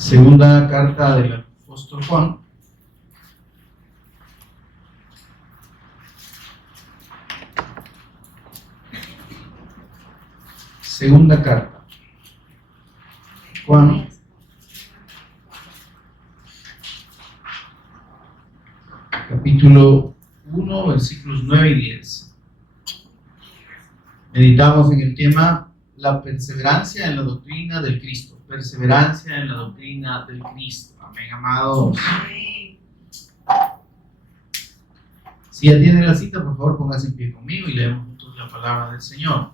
Segunda carta del apóstol Juan. Segunda carta. Juan. Capítulo 1, versículos 9 y 10. Meditamos en el tema la perseverancia en la doctrina del Cristo. Perseverancia en la doctrina del Cristo. Amén, amados. Si ya tiene la cita, por favor, póngase en pie conmigo y leemos juntos la palabra del Señor.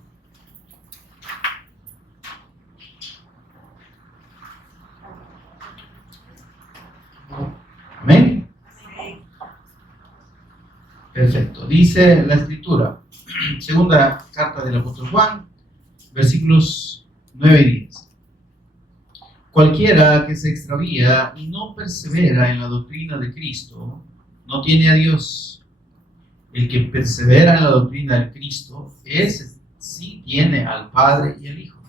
Amén. Perfecto. Dice la Escritura, segunda carta del apóstol Juan, versículos 9 y 10. Cualquiera que se extravía y no persevera en la doctrina de Cristo, no tiene a Dios. El que persevera en la doctrina de Cristo, ese sí tiene al Padre y al Hijo.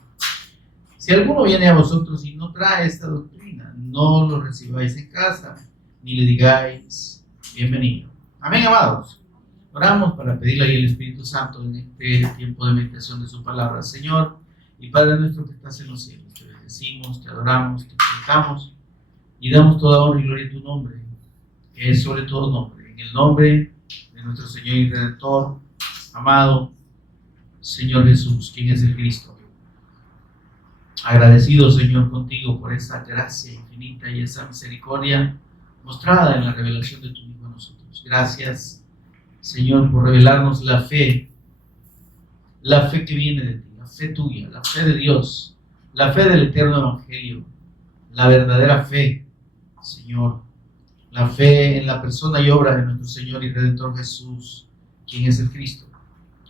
Si alguno viene a vosotros y no trae esta doctrina, no lo recibáis en casa, ni le digáis bienvenido. Amén, amados. Oramos para pedirle ahí al Espíritu Santo en este tiempo de meditación de su palabra. Señor y Padre nuestro que estás en los cielos, te bendecimos, te adoramos, te exaltamos y damos toda honra y gloria a tu nombre, que es sobre todo nombre. En el nombre de nuestro Señor y Redentor, amado Señor Jesús, quien es el Cristo. Agradecido, Señor, contigo por esa gracia infinita y esa misericordia mostrada en la revelación de tu Hijo a nosotros. Gracias, Señor, por revelarnos la fe que viene de ti, la fe tuya, la fe de Dios, la fe del eterno Evangelio, la verdadera fe, Señor, la fe en la persona y obra de nuestro Señor y Redentor Jesús, quien es el Cristo.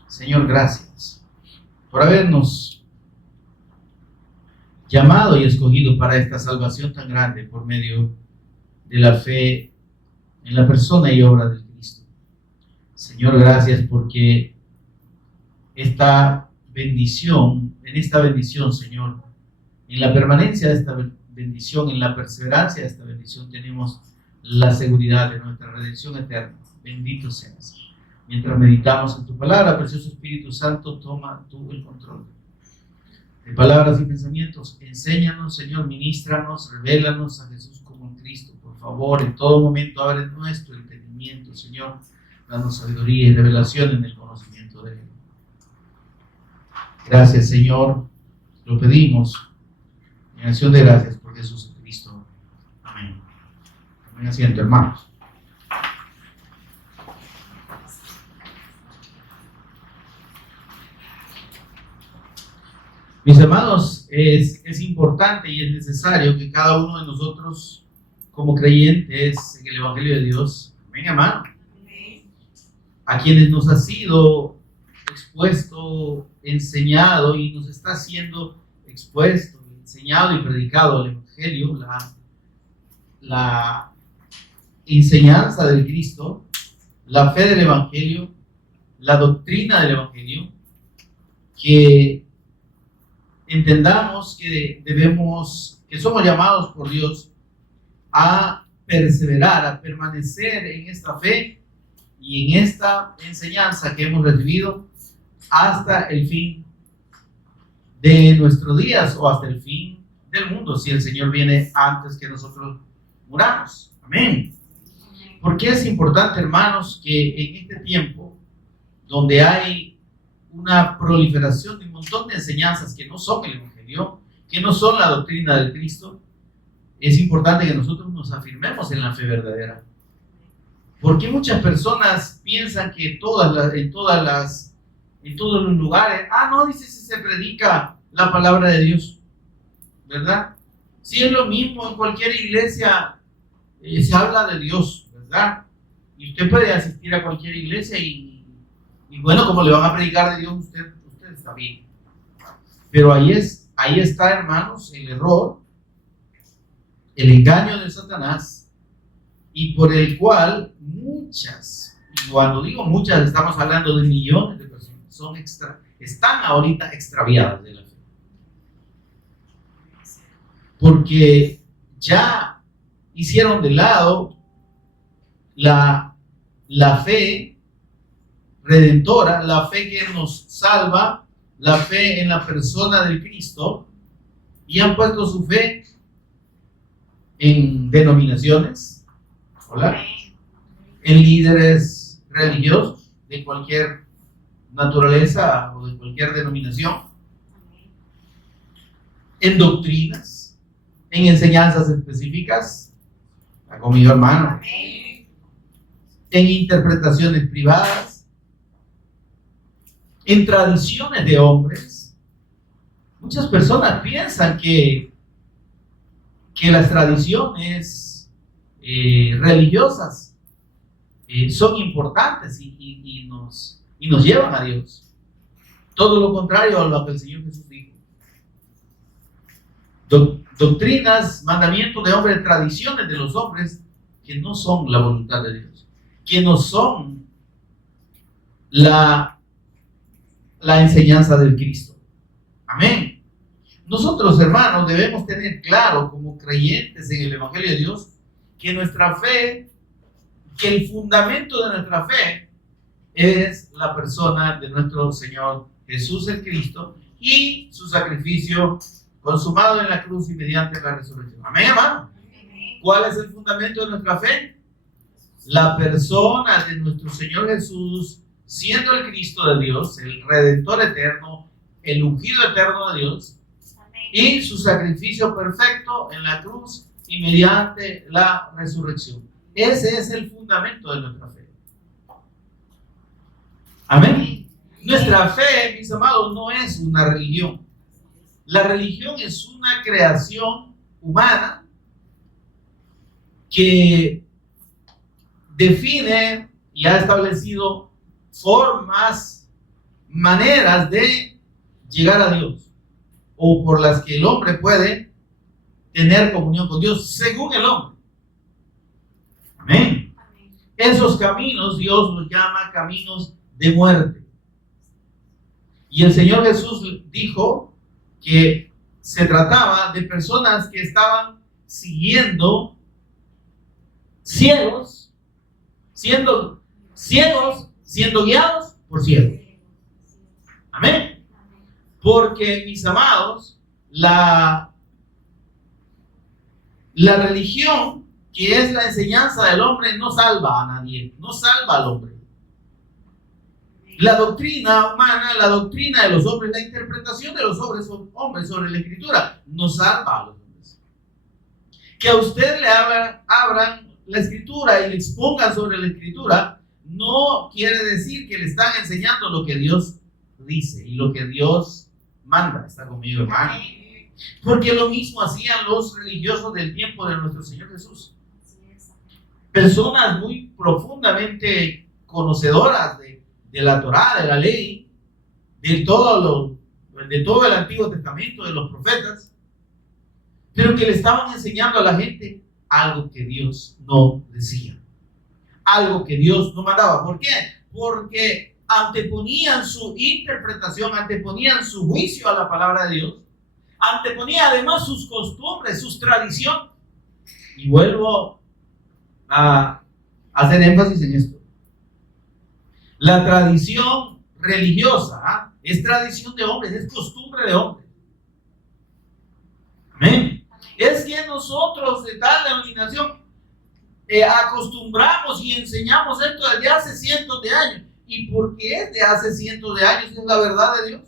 Señor, gracias por habernos llamado y escogido para esta salvación tan grande por medio de la fe en la persona y obra del Cristo. Señor, gracias porque en esta bendición, Señor, en la permanencia de esta bendición, en la perseverancia de esta bendición, tenemos la seguridad de nuestra redención eterna. Bendito seas. Mientras meditamos en tu palabra, precioso Espíritu Santo, toma tú el control de palabras y pensamientos. Enséñanos, Señor, ministranos, revélanos a Jesús como Cristo. Por favor, en todo momento abre nuestro entendimiento, Señor. Danos sabiduría y revelación en el conocimiento de Él. Gracias, Señor. Lo pedimos en acción de gracias por Jesús Cristo. Amén. Tomen asiento, hermanos. Mis hermanos, es importante y es necesario que cada uno de nosotros, como creyentes en el Evangelio de Dios, amén, hermano, a quienes nos ha sido expuesto, enseñado y nos está siendo expuesto, enseñado y predicado el Evangelio, la enseñanza del Cristo, la fe del Evangelio, la doctrina del Evangelio, que entendamos que que somos llamados por Dios a perseverar, a permanecer en esta fe y en esta enseñanza que hemos recibido hasta el fin de nuestros días o hasta el fin del mundo, si el Señor viene antes que nosotros muramos. Amén. Porque es importante, hermanos, que en este tiempo donde hay una proliferación de un montón de enseñanzas que no son el Evangelio, que no son la doctrina del Cristo, es importante que nosotros nos afirmemos en la fe verdadera. Porque muchas personas piensan que en todos los lugares, dice si se predica la palabra de Dios, ¿verdad? Si es lo mismo en cualquier iglesia, se habla de Dios, ¿verdad? Y usted puede asistir a cualquier iglesia y bueno, como le van a predicar de Dios, usted está bien. Pero ahí está, hermanos, el error, el engaño de Satanás, y por el cual muchas, y cuando digo muchas, estamos hablando de millones de personas, están ahorita extraviadas de la fe. Porque ya hicieron de lado la fe redentora, la fe que nos salva, la fe en la persona del Cristo, y han puesto su fe en denominaciones, ¿hola? En líderes religiosos de cualquier naturaleza o de cualquier denominación, en doctrinas, en enseñanzas específicas, ¿está conmigo, hermano? En interpretaciones privadas, en tradiciones de hombres. Muchas personas piensan que las tradiciones religiosas son importantes y nos llevan a Dios. Todo lo contrario a lo que el Señor Jesús dijo. Doctrinas, mandamientos de hombres, tradiciones de los hombres que no son la voluntad de Dios, que no son la enseñanza del Cristo. Amén. Nosotros, hermanos, debemos tener claro como creyentes en el Evangelio de Dios que nuestra fe, que el fundamento de nuestra fe es la persona de nuestro Señor Jesús el Cristo y su sacrificio consumado en la cruz y mediante la resurrección. Amén, hermano. ¿Cuál es el fundamento de nuestra fe? La persona de nuestro Señor Jesús, siendo el Cristo de Dios, el Redentor eterno, el ungido eterno de Dios, y su sacrificio perfecto en la cruz y mediante la resurrección. Ese es el fundamento de nuestra fe. Amén. Nuestra fe, mis amados, no es una religión. La religión es una creación humana que define y ha establecido formas, maneras de llegar a Dios, o por las que el hombre puede tener comunión con Dios según el hombre. Amén. Esos caminos Dios los llama caminos de muerte. Y el Señor Jesús dijo que se trataba de personas que estaban siguiendo ciegos, siendo guiados por ciegos. Amén. Porque, mis amados, la religión, que es la enseñanza del hombre, no salva a nadie, no salva al hombre. La doctrina humana, la doctrina de los hombres, la interpretación de los hombres sobre la Escritura, no salva a los hombres. Que a usted le abran la Escritura y le expongan sobre la Escritura, no quiere decir que le están enseñando lo que Dios dice y lo que Dios manda. ¿Está conmigo, hermano? Porque lo mismo hacían los religiosos del tiempo de nuestro Señor Jesús. Personas muy profundamente conocedoras de la Torá, de la ley, de todo el Antiguo Testamento, de los profetas, pero que le estaban enseñando a la gente algo que Dios no decía, algo que Dios no mandaba. ¿Por qué? Porque anteponían su interpretación, anteponían su juicio a la palabra de Dios, anteponía además sus costumbres, sus tradiciones. Y vuelvo a hacer énfasis en esto. La tradición religiosa es tradición de hombres, es costumbre de hombres. Amén. Es que nosotros de tal denominación acostumbramos y enseñamos esto desde hace cientos de años. ¿Y porque es de hace cientos de años? ¿Es la verdad de Dios?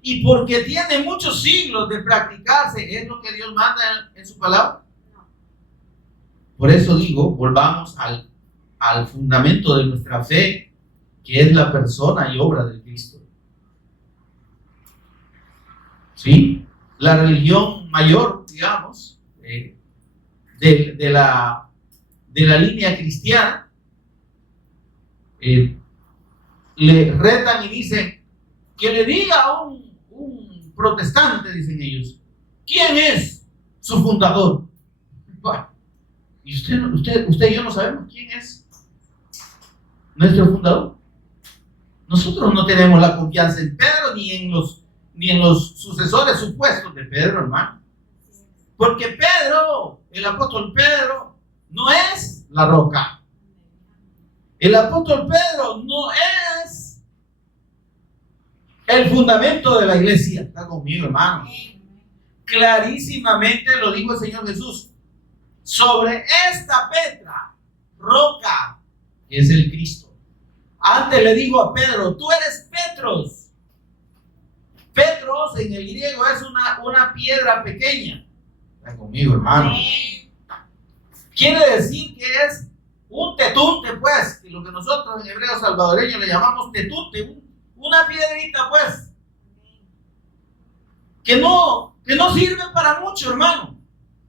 ¿Y porque tiene muchos siglos de practicarse? ¿Es lo que Dios manda en su palabra? Por eso digo, volvamos al fundamento de nuestra fe, que es la persona y obra del Cristo. ¿Sí? La religión mayor, digamos, de la línea cristiana, le retan y dicen que le diga a un protestante, dicen ellos, ¿quién es su fundador? Bueno, y usted y yo no sabemos quién es nuestro fundador. Nosotros no tenemos la confianza en Pedro ni en los sucesores supuestos de Pedro, hermano. Porque Pedro, el apóstol Pedro, no es la roca. El apóstol Pedro no es el fundamento de la iglesia. Está conmigo, hermano. Clarísimamente lo dijo el Señor Jesús. Sobre esta Petra, roca, que es el Cristo. Antes le dijo a Pedro, tú eres Petros. Petros en el griego es una piedra pequeña. Está conmigo, hermano. Quiere decir que es un tetunte, pues, que lo que nosotros en hebreo salvadoreño le llamamos tetunte, una piedrita, pues, que no sirve para mucho, hermano.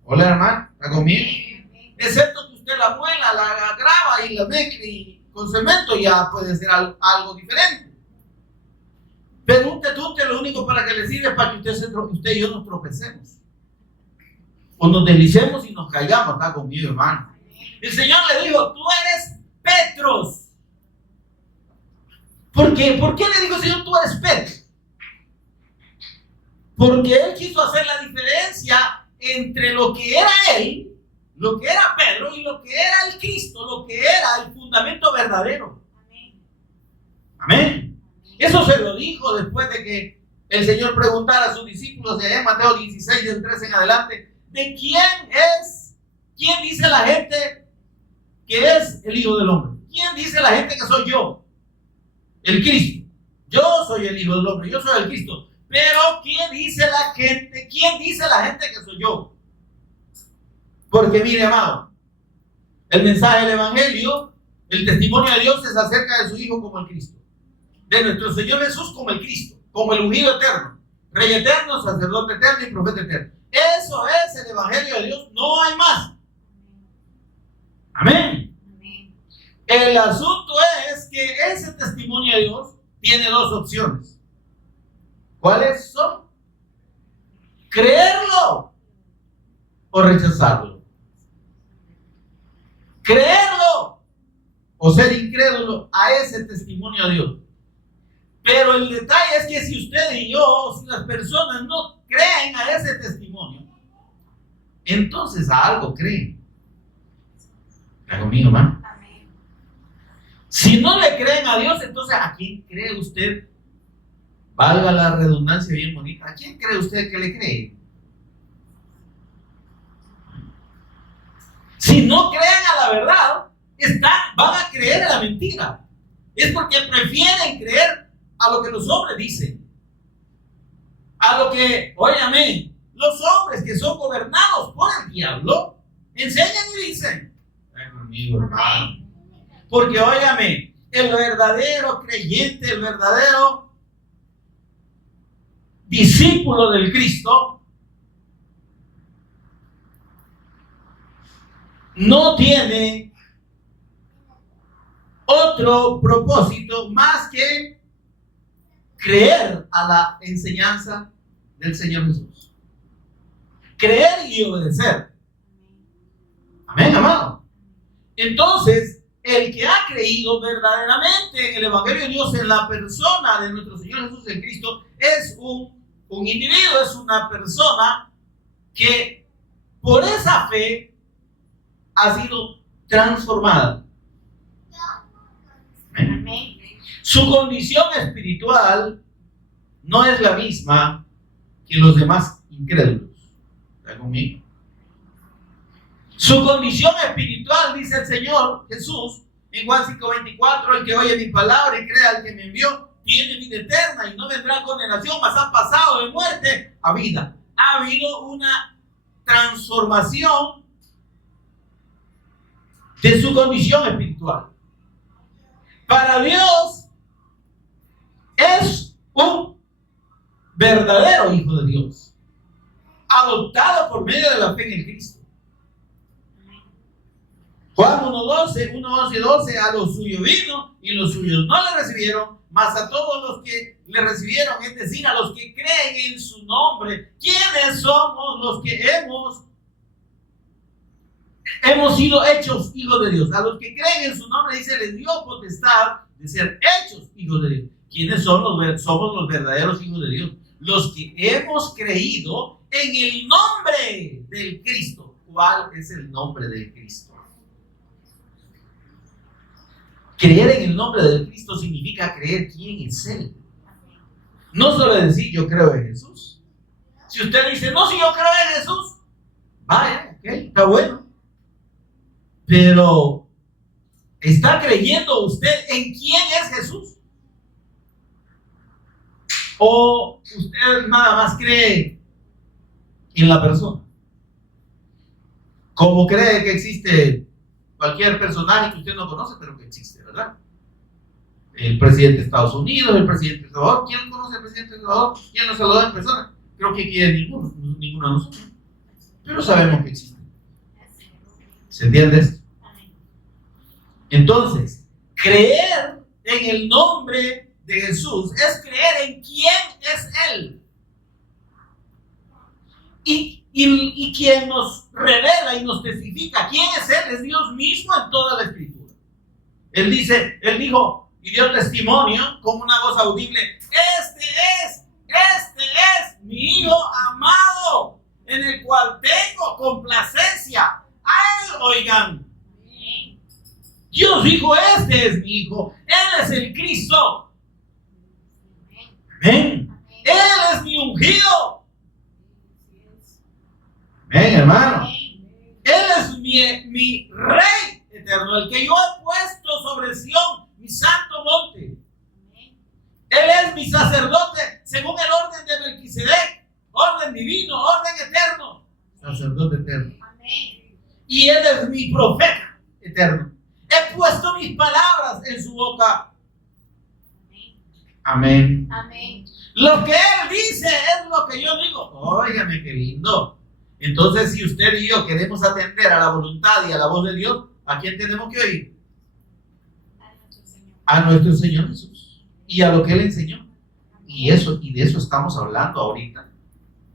Hola, hermano, ¿está conmigo? Excepto que usted la muela, la grava y la mezcle con cemento, ya puede ser algo diferente. Pero un tetunte lo único para que le sirve es para que usted y yo nos tropecemos. O nos deslicemos y nos caigamos. Está conmigo, hermano. El Señor le dijo, tú eres Petros. ¿Por qué? ¿Por qué le dijo el Señor, tú eres Petros? Porque Él quiso hacer la diferencia entre lo que era Él, lo que era Pedro, y lo que era el Cristo, lo que era el fundamento verdadero. Amén. Eso se lo dijo después de que el Señor preguntara a sus discípulos, de allá en Mateo 16, del 13 en adelante, ¿de quién dice la gente que es el Hijo del Hombre? ¿Quién dice la gente que soy yo? El Cristo. Yo soy el Hijo del Hombre, yo soy el Cristo. Pero ¿quién dice la gente que soy yo? Porque mire, amado, el mensaje del Evangelio, el testimonio de Dios es acerca de su Hijo como el Cristo, de nuestro Señor Jesús como el Cristo, como el ungido eterno, Rey eterno, sacerdote eterno y profeta eterno. Eso es el Evangelio de Dios, no hay más. Amén. El asunto es que ese testimonio de Dios tiene dos opciones. ¿Cuáles son? Creerlo o rechazarlo. Creerlo o ser incrédulo a ese testimonio de Dios. Pero el detalle es que si usted y yo, si las personas no creen a ese testimonio, entonces a algo creen. ¿Está conmigo, hermano? Si no le creen a Dios, entonces ¿a quién cree usted? Valga la redundancia bien bonita. ¿A quién cree usted que le cree? Si no creen a la verdad, van a creer a la mentira. Es porque prefieren creer a lo que los hombres dicen. A lo que, óyame, los hombres que son gobernados por el diablo enseñan y dicen. Ay, conmigo, hermano. Porque, óyame, el verdadero creyente, el verdadero discípulo del Cristo no tiene otro propósito más que creer a la enseñanza del Señor Jesús. Creer y obedecer. Amén, amado. Entonces, el que ha creído verdaderamente en el Evangelio de Dios, en la persona de nuestro Señor Jesús en Cristo, es un individuo, es una persona que por esa fe ha sido transformada. Amén. Su condición espiritual no es la misma que los demás incrédulos. ¿Está conmigo? Su condición espiritual, dice el Señor Jesús en Juan 5:24, el que oye mi palabra y crea al que me envió, tiene vida eterna y no vendrá condenación, mas ha pasado de muerte a vida. Ha habido una transformación de su condición espiritual. Para Dios es un verdadero hijo de Dios, adoptado por medio de la fe en el Cristo. Juan 1:12 y 12, a los suyos vino y los suyos no le recibieron, mas a todos los que le recibieron, es decir, a los que creen en su nombre. ¿Quiénes somos los que hemos sido hechos hijos de Dios? A los que creen en su nombre, dice, les dio potestad de ser hechos hijos de Dios. ¿Quiénes somos los verdaderos hijos de Dios? Los que hemos creído en el nombre del Cristo. ¿Cuál es el nombre del Cristo? Creer en el nombre del Cristo significa creer quién es Él. No solo decir yo creo en Jesús. Si usted dice, no, si yo creo en Jesús, vaya, ok, está bueno. Pero, ¿está creyendo usted en quién es Jesús? ¿O usted nada más cree en la persona? Como cree que existe cualquier personaje que usted no conoce, pero que existe, ¿verdad? El presidente de Estados Unidos, el presidente de El Salvador. ¿Quién conoce al presidente de El Salvador? ¿Quién lo saludó en persona? Creo que aquí ninguno de nosotros. Pero sabemos que existe. ¿Se entiende esto? Entonces, creer en el nombre de Jesús es creer en quién es Él. Y quien nos revela y nos testifica quién es Él es Dios mismo en toda la Escritura. Él dijo y dio testimonio con una voz audible: este es mi Hijo amado, en el cual tengo complacencia. A Él oigan. Dios dijo: este es mi Hijo, Él es el Cristo. Amén. Él es mi ungido. Amén, hermano. Él es mi Rey eterno, el que yo he puesto sobre Sión, mi santo monte. Él es mi sacerdote según el orden de Melquisedec, orden divino, orden eterno. Sacerdote eterno. Y Él es mi profeta eterno. He puesto mis palabras en su boca. Amén. Amén. Lo que Él dice es lo que yo digo. Óigame, qué lindo. Entonces, si usted y yo queremos atender a la voluntad y a la voz de Dios, ¿a quién tenemos que oír? A nuestro Señor Jesús. Y a lo que Él enseñó. Y de eso estamos hablando ahorita.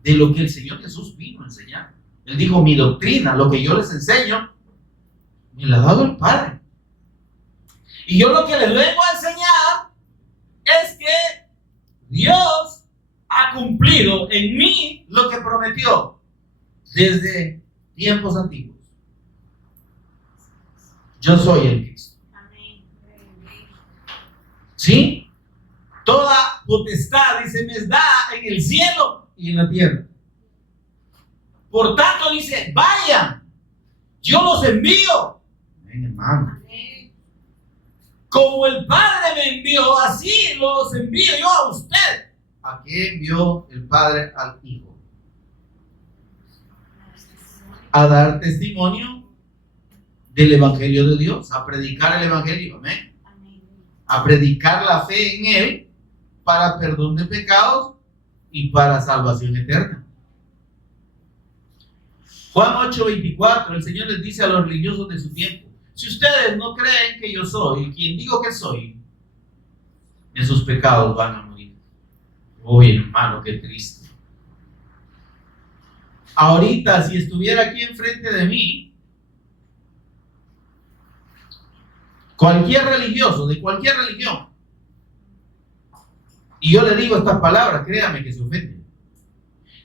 De lo que el Señor Jesús vino a enseñar. Él dijo: mi doctrina, lo que yo les enseño, me la ha dado el Padre. Y yo lo que les vengo a enseñar es que Dios ha cumplido en mí lo que prometió desde tiempos antiguos. Yo soy el Cristo. ¿Sí? Toda potestad, dice, me es dada en el cielo y en la tierra. Por tanto, dice: vayan, yo los envío. Amén, hermano. Como el Padre me envió, así los envío yo a usted. ¿A qué envió el Padre al Hijo? A dar testimonio del Evangelio de Dios, a predicar el Evangelio. Amén. A predicar la fe en Él para perdón de pecados y para salvación eterna. Juan 8:24, el Señor les dice a los religiosos de su tiempo: si ustedes no creen que yo soy quien digo que soy, en sus pecados van a morir. Uy, hermano, qué triste. Ahorita, si estuviera aquí enfrente de mí, cualquier religioso, de cualquier religión, y yo le digo estas palabras, créame que se ofende.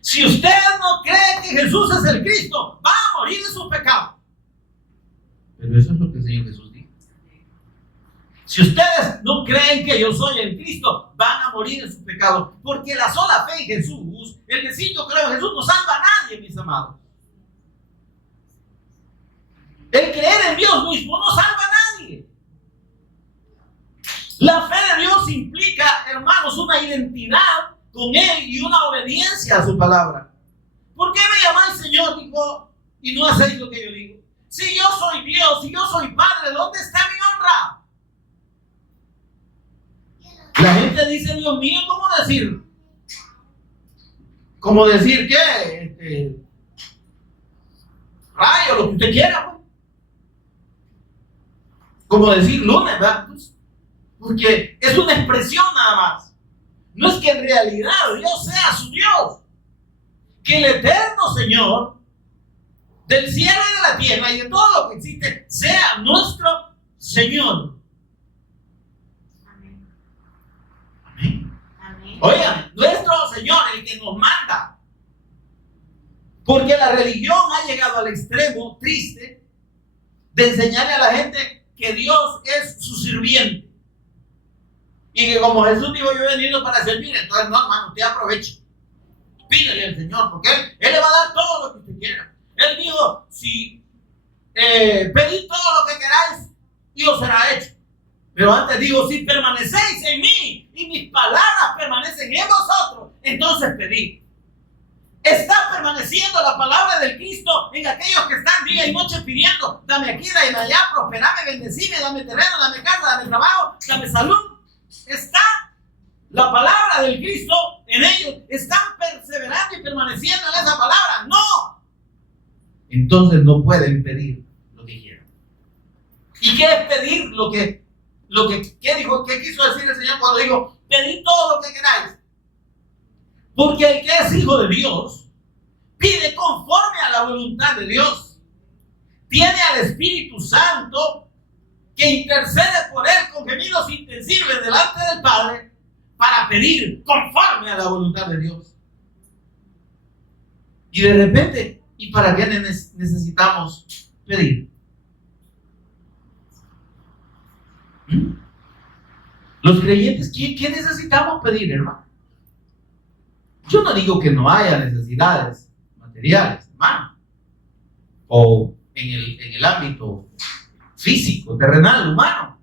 Si usted no cree que Jesús es el Cristo, va a morir en sus pecados. Pero eso es lo que el Señor Jesús dijo. Si ustedes no creen que yo soy el Cristo, van a morir en sus pecados. Porque la sola fe en Jesús, el decir yo creo en Jesús, no salva a nadie, mis amados. El creer en Dios mismo no salva a nadie. La fe de Dios implica, hermanos, una identidad con Él y una obediencia a su palabra. ¿Por qué me llamáis Señor? Dijo, y no hacéis lo que yo digo. Si yo soy Dios, si yo soy Padre, ¿dónde está mi honra? La gente dice: Dios mío, ¿cómo decir? ¿Cómo decir qué? Rayo, lo que usted quiera, pues. Como decir lunes, ¿verdad? Porque es una expresión nada más. No es que en realidad Dios sea su Dios. Que el eterno Señor del cielo y de la tierra y de todo lo que existe sea nuestro Señor. Amén. Amén. Amén. Oigan, nuestro Señor, el que nos manda. Porque la religión ha llegado al extremo triste de enseñarle a la gente que Dios es su sirviente. Y que como Jesús dijo, yo he venido para servir, entonces no, hermano, usted aproveche. Pídele al Señor, porque Él le va a dar todo lo que usted quiera. Él dijo, si pedid todo lo que queráis y os será hecho. Pero antes digo, si permanecéis en mí y mis palabras permanecen en vosotros, entonces pedid. Está permaneciendo la palabra del Cristo en aquellos que están día y noche pidiendo, dame aquí, dame allá, prosperame, bendecime, dame terreno, dame casa, dame trabajo, dame salud. Está la palabra del Cristo en ellos. Están perseverando y permaneciendo en esa palabra. ¡No! Entonces no pueden pedir lo que quieran. ¿Y qué es pedir ¿qué dijo? ¿Qué quiso decir el Señor cuando dijo, pedid todo lo que queráis? Porque el que es hijo de Dios pide conforme a la voluntad de Dios. Tiene al Espíritu Santo que intercede por él con gemidos insensibles delante del Padre para pedir conforme a la voluntad de Dios. Y de repente, ¿y para qué necesitamos pedir? Los creyentes, ¿qué necesitamos pedir, hermano? Yo no digo que no haya necesidades materiales, hermano, o en el ámbito físico, terrenal, humano.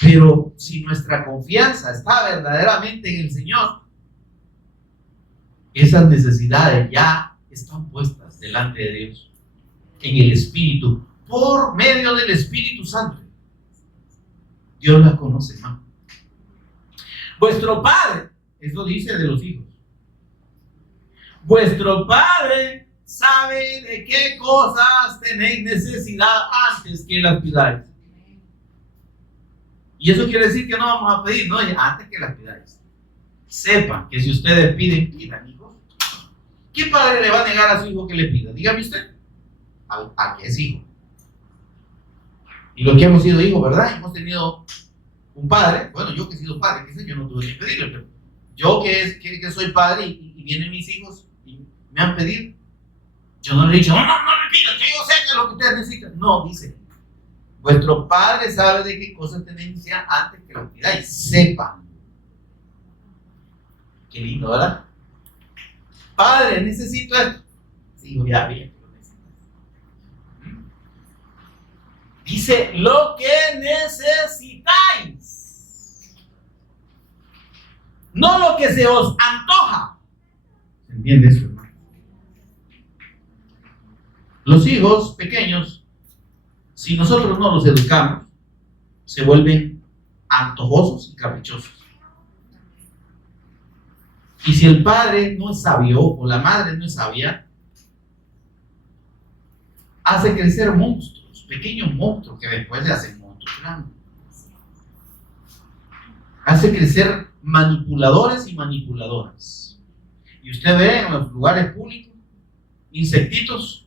Pero si nuestra confianza está verdaderamente en el Señor, esas necesidades ya están puestas delante de Dios, en el Espíritu, por medio del Espíritu Santo. Dios las conoce, hermano. Vuestro Padre, eso dice de los hijos. Vuestro Padre sabe de qué cosas tenéis necesidad antes que las pidáis. Y eso quiere decir que no vamos a pedir, no, antes que las pidáis. Sepan que si ustedes pidan, hijos. ¿Qué padre le va a negar a su hijo que le pida? Dígame usted. ¿A qué es hijo? Y los que hemos sido hijos, ¿verdad? Hemos tenido un padre. Bueno, yo que he sido padre, qué sé, yo no tuve que pedirle, pero yo que soy padre y vienen mis hijos y me han pedido. Yo no le he dicho, no me pidas, que yo sé que es lo que ustedes necesitan. No, dice, vuestro Padre sabe de qué cosas tenéis necesidad antes que lo pidáis. Sepan. Qué lindo, ¿verdad? Padre, necesito esto. Digo, ya bien. Dice, lo que necesitáis. No lo que se os antoja. ¿Se entiende eso, hermano? Los hijos pequeños, si nosotros no los educamos, se vuelven antojosos y caprichosos. Y si el padre no es sabio o la madre no es sabia, hace crecer monstruos, pequeños monstruos que después se hacen monstruos grandes. Hace crecer manipuladores y manipuladoras. Y usted ve en los lugares públicos insectitos,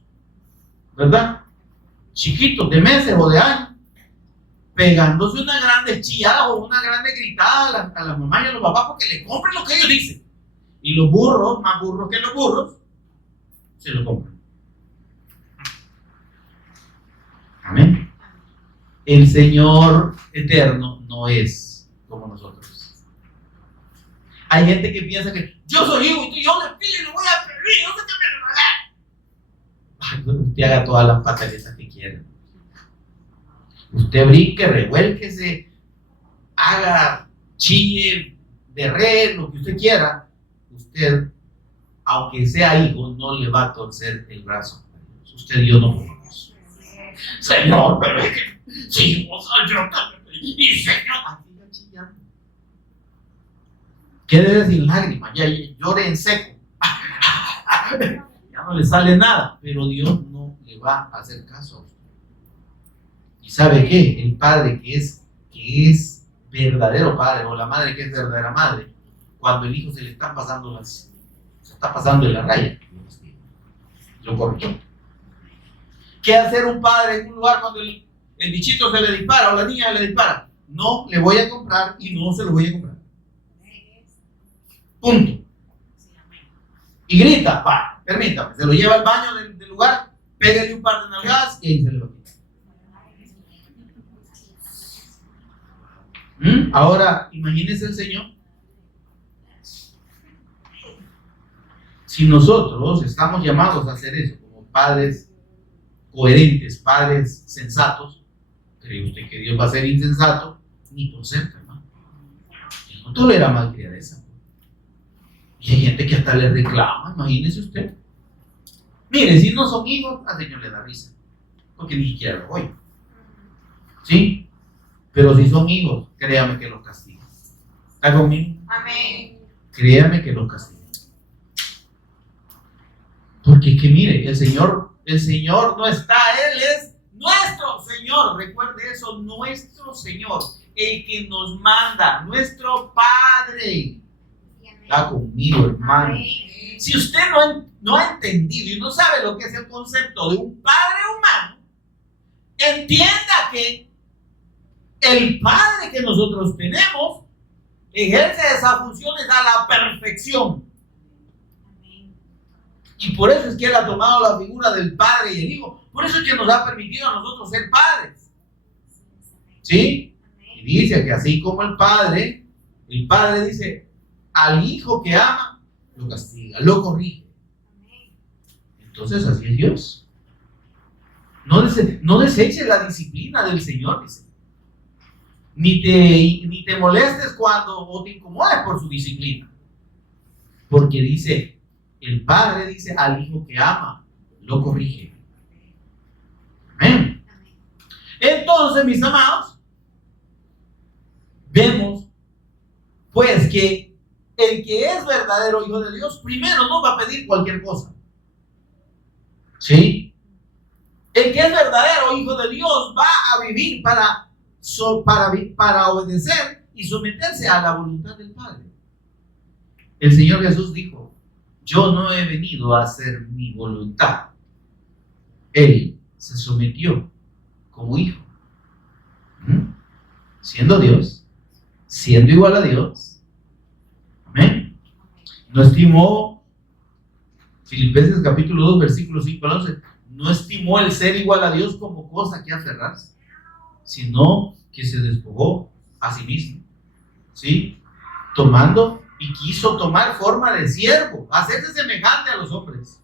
¿verdad? Chiquitos de meses o de años, pegándose una grande chillada o una grande gritada a la mamá y a los papás porque le compren lo que ellos dicen. Y los burros, más burros que los burros, se lo compran. Amén. El Señor eterno no es como nosotros. Hay gente que piensa que yo soy hijo y yo le pido y le voy a pedir, no sé qué me regalar. Usted haga todas las pataletas que quiera. Usted brinque, revuélquese, haga, chille, berre, lo que usted quiera. Usted, aunque sea hijo, no le va a torcer el brazo. Usted y yo no podemos. Señor, pero es que si vos yo también y Señor, así ya chillando. Quédese sin lágrimas, ya llore en seco. Ya no le sale nada, pero Dios no le va a hacer caso a usted. ¿Y sabe qué? El padre que es verdadero padre, o la madre que es verdadera madre, cuando el hijo se le están pasando se está pasando en la raya, lo corrigió. ¿Qué hacer un padre en un lugar cuando el bichito se le dispara o la niña se le dispara? No le voy a comprar y no se lo voy a comprar. Punto. y grita, va, permítame, se lo lleva al baño del lugar, pégale un par de nalgadas y ahí se le va a quitar. Ahora, imagínese el Señor. Si nosotros estamos llamados a hacer eso como padres coherentes, padres sensatos, ¿cree usted que Dios va a ser insensato? Ni por cerca, hermano. Él no tolera malcriadeza. Y hay gente que hasta le reclama, imagínese usted. Mire, si no son hijos, al Señor le da risa, porque ni siquiera lo oye. ¿Sí? Pero si son hijos, créame que los castiga. ¿Está conmigo? Amén. Créame que los castiga. Porque es que mire, el Señor no está, Él es nuestro Señor. Recuerde eso, nuestro Señor, el que nos manda, nuestro Padre. Está conmigo, hermano. Amén. Si usted no ha entendido y no sabe lo que es el concepto de un Padre humano, entienda que el Padre que nosotros tenemos ejerce esas funciones a la perfección. Y por eso es que Él ha tomado la figura del Padre y el Hijo. Por eso es que nos ha permitido a nosotros ser padres. ¿Sí? Y dice que así como el Padre dice, al Hijo que ama, lo castiga, lo corrige. Entonces así es Dios. No deseches la disciplina del Señor, dice. Ni te molestes o te incomodes por su disciplina. Porque dice, el Padre dice al Hijo que ama, lo corrige. Amén. Entonces, mis amados, vemos pues que el que es verdadero Hijo de Dios, primero no va a pedir cualquier cosa. ¿Sí? El que es verdadero Hijo de Dios va a vivir para obedecer y someterse a la voluntad del Padre. El Señor Jesús dijo, yo no he venido a hacer mi voluntad. Él se sometió como hijo. Siendo Dios, siendo igual a Dios. Amén. No estimó, Filipenses capítulo 2, versículo 5 al 11, no estimó el ser igual a Dios como cosa que aferrarse, sino que se despojó a sí mismo. ¿Sí? Tomando y quiso tomar forma de siervo, hacerse semejante a los hombres.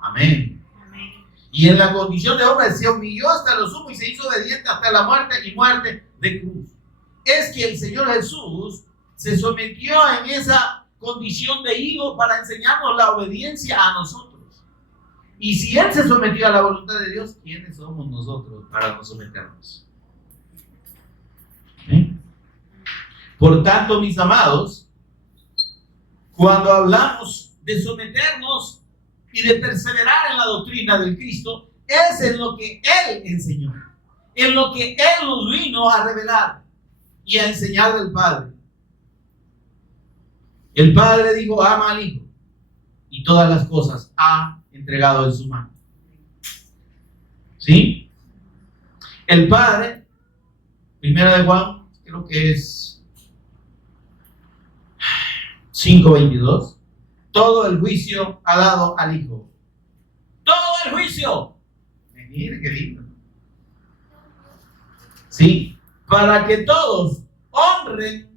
Amén. Amén. Y en la condición de hombre se humilló hasta lo sumo y se hizo obediente hasta la muerte y muerte de cruz. Es que el Señor Jesús se sometió en esa condición de hijo para enseñarnos la obediencia a nosotros. Y si Él se sometió a la voluntad de Dios, ¿quiénes somos nosotros para no someternos? ¿Eh? Por tanto, mis amados, cuando hablamos de someternos y de perseverar en la doctrina del Cristo, es en lo que Él enseñó, en lo que Él nos vino a revelar y a enseñar del Padre. El Padre dijo, ama al Hijo, y todas las cosas ha entregado en su mano. ¿Sí? El Padre, primera de Juan, creo que es 5:22, todo el juicio ha dado al Hijo. Todo el juicio. Mire qué lindo. Sí, para que todos honren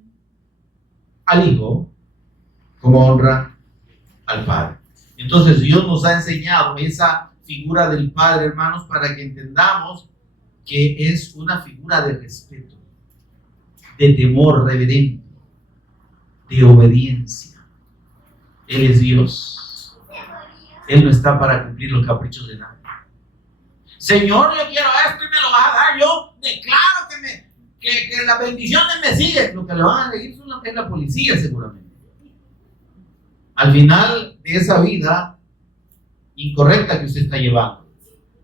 al Hijo como honra al Padre. Entonces Dios nos ha enseñado esa figura del Padre, hermanos, para que entendamos que es una figura de respeto, de temor reverente, de obediencia. Él es Dios. Él no está para cumplir los caprichos de nadie. Señor, yo quiero esto y me lo vas a dar. Yo declaro que las bendiciones me siguen. Lo que le van a elegir es la policía, seguramente. Al final de esa vida incorrecta que usted está llevando,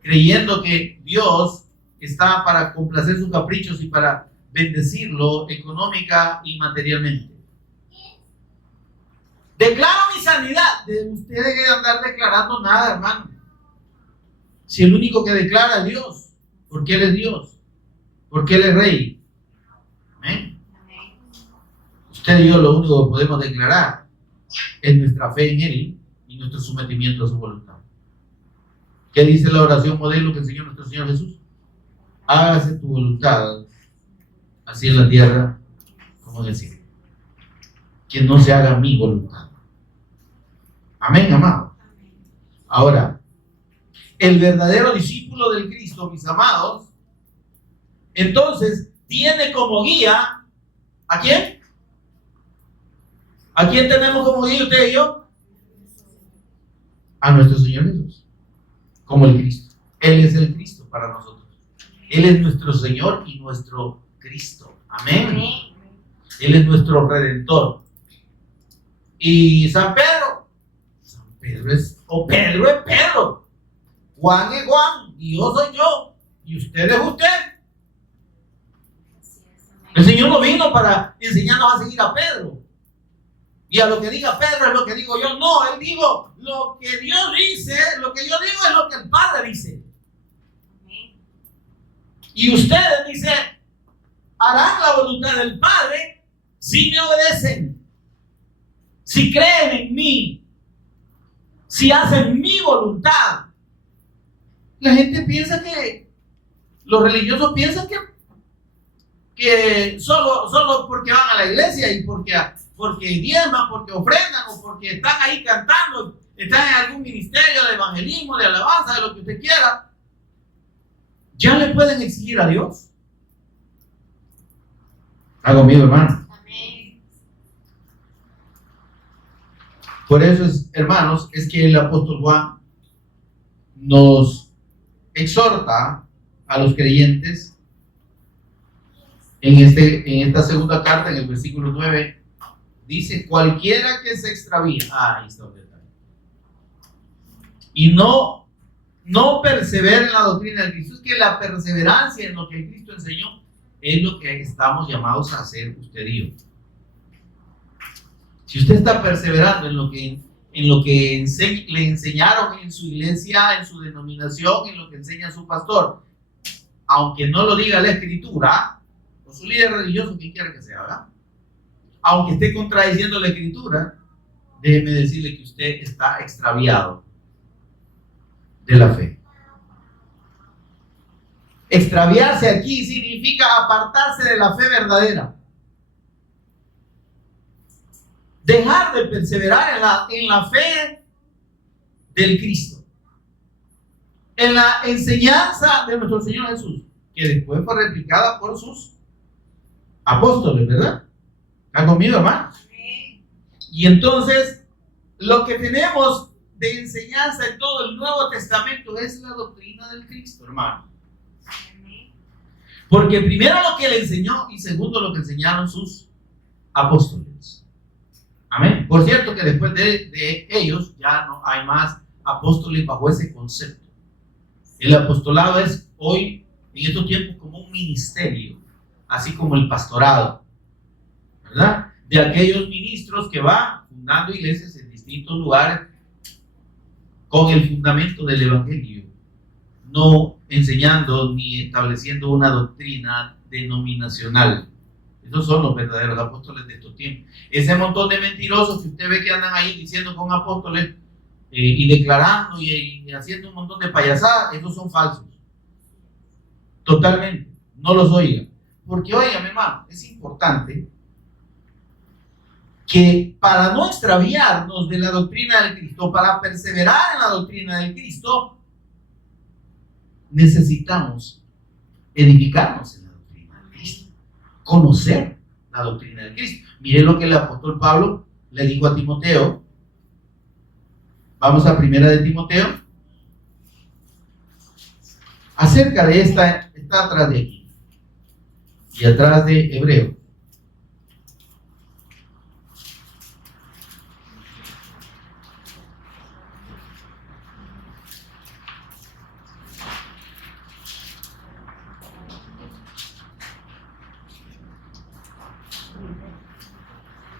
creyendo que Dios está para complacer sus caprichos y para bendecirlo económica y materialmente. Declaro mi sanidad. Usted debe andar declarando nada, hermano. Si el único que declara es Dios, porque Él es Dios, porque Él es Rey. ¿Amén? Usted y yo lo único que podemos declarar es nuestra fe en Él nuestro sometimiento a su voluntad. ¿Qué dice la oración modelo que enseñó nuestro Señor Jesús? Hágase tu voluntad, así en la tierra como en el cielo. Que no se haga mi voluntad. Amén, amado. Ahora, el verdadero discípulo del Cristo, mis amados, entonces tiene como guía ¿a quién? ¿A quién tenemos como guía usted y yo? A nuestro Señor Jesús, como el Cristo. Él es el Cristo para nosotros. Él es nuestro Señor y nuestro Cristo. Amén. Él es nuestro Redentor. Y San Pedro es Pedro. Juan es Juan y yo soy yo y usted es usted. El Señor no vino para enseñarnos a seguir a Pedro y a lo que diga Pedro es lo que digo yo. No, Él dijo lo que Dios dice, lo que yo digo es lo que el Padre dice. Y ustedes, dice, harán la voluntad del Padre si me obedecen, si creen en mí, si hacen mi voluntad. La gente piensa que, los religiosos piensan que solo porque van a la iglesia y porque diezman, porque ofrendan o porque están ahí cantando, están en algún ministerio de evangelismo, de alabanza, de lo que usted quiera, ya le pueden exigir a Dios. ¿Está conmigo, hermano? Amén. Por eso, hermanos, es que el apóstol Juan nos exhorta a los creyentes en esta segunda carta, en el versículo 9, dice: cualquiera que se extravía, ahí está el detalle, y no persevera en la doctrina del Cristo. Es que la perseverancia en lo que el Cristo enseñó es lo que estamos llamados a hacer usted y yo. Si usted está perseverando en lo que le enseñaron en su iglesia, en su denominación, en lo que enseña su pastor, aunque no lo diga la Escritura, o su líder religioso, quien quiera que sea, ¿verdad? Aunque esté contradiciendo la Escritura, déjeme decirle que usted está extraviado de la fe. Extraviarse aquí significa apartarse de la fe verdadera. Dejar de perseverar en la fe del Cristo, en la enseñanza de nuestro Señor Jesús, que después fue replicada por sus apóstoles, ¿verdad? ¿Están conmigo, hermano? Y entonces, lo que tenemos de enseñanza en todo el Nuevo Testamento es la doctrina del Cristo, hermano. Porque primero lo que él enseñó y segundo lo que enseñaron sus apóstoles. Amén. Por cierto que después de ellos ya no hay más apóstoles bajo ese concepto. El apostolado es hoy, en estos tiempos, como un ministerio, así como el pastorado, ¿verdad? De aquellos ministros que van fundando iglesias en distintos lugares con el fundamento del evangelio, no enseñando ni estableciendo una doctrina denominacional. Esos son los verdaderos apóstoles de estos tiempos. Ese montón de mentirosos que usted ve que andan ahí diciendo con apóstoles y declarando y haciendo un montón de payasadas, esos son falsos. Totalmente. No los oigan. Porque, oigan, hermano, es importante que para no extraviarnos de la doctrina del Cristo, para perseverar en la doctrina del Cristo, necesitamos edificarnos en la doctrina del Cristo, conocer la doctrina del Cristo. Mire lo que el apóstol Pablo le dijo a Timoteo. Vamos a primera de Timoteo. Acerca de está atrás de aquí y atrás de Hebreo.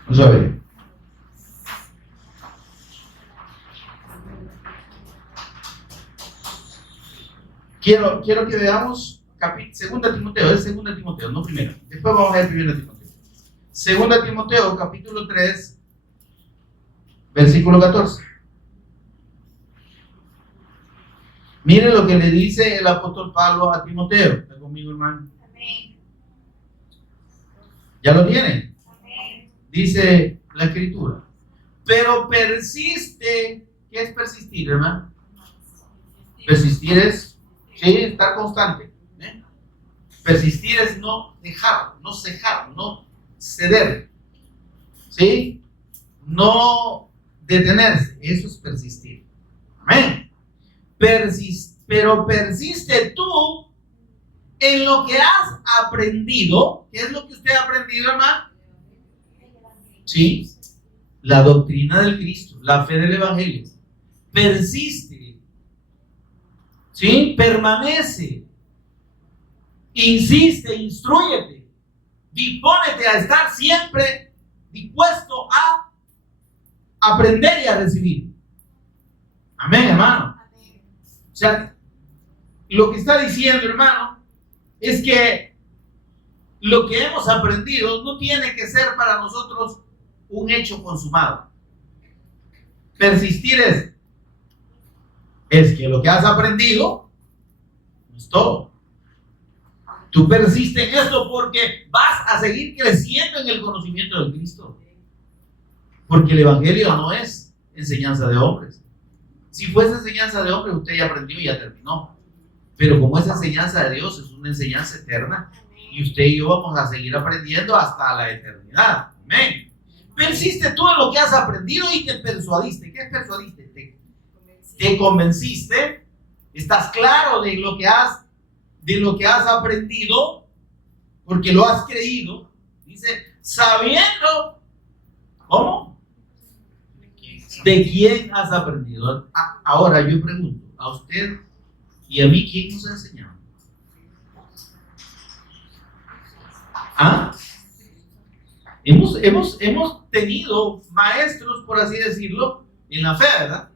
Vamos a ver. Quiero que veamos segunda Timoteo, es segunda Timoteo, no primera. Después vamos a ver primera Timoteo. Segunda Timoteo, capítulo 3, versículo 14. Mire lo que le dice el apóstol Pablo a Timoteo. ¿Está conmigo, hermano? Amén. ¿Ya lo tienen? Amén. Dice la escritura. Pero persiste. ¿Qué es persistir, hermano? Persistir es, sí, estar constante. ¿eh? Persistir es no dejar, no cejar, no ceder. ¿Sí? No detenerse. Eso es persistir. Amén. Pero persiste tú en lo que has aprendido. ¿Qué es lo que usted ha aprendido, hermano? Sí, la doctrina del Cristo, la fe del Evangelio. Persiste, ¿sí? Permanece, insiste, instrúyete, dispónete a estar siempre dispuesto a aprender y a recibir. Amén, hermano. O sea, lo que está diciendo, hermano, es que lo que hemos aprendido no tiene que ser para nosotros un hecho consumado. Persistir es que lo que has aprendido no es todo. Tú persistes en esto porque vas a seguir creciendo en el conocimiento de Cristo. Porque el Evangelio no es enseñanza de hombres. Si fuese enseñanza de hombres, usted ya aprendió y ya terminó. Pero como es enseñanza de Dios, es una enseñanza eterna. Y usted y yo vamos a seguir aprendiendo hasta la eternidad. Amén. Persiste tú en lo que has aprendido y te persuadiste. ¿Qué es persuadiste? Te convenciste. Estás claro de lo que has aprendido, porque lo has creído. Dice, sabiendo, ¿cómo? ¿De quién has aprendido? Ahora yo pregunto, a usted y a mí, ¿quién nos ha enseñado? ¿Ah? Hemos tenido maestros, por así decirlo, en la fe, ¿verdad?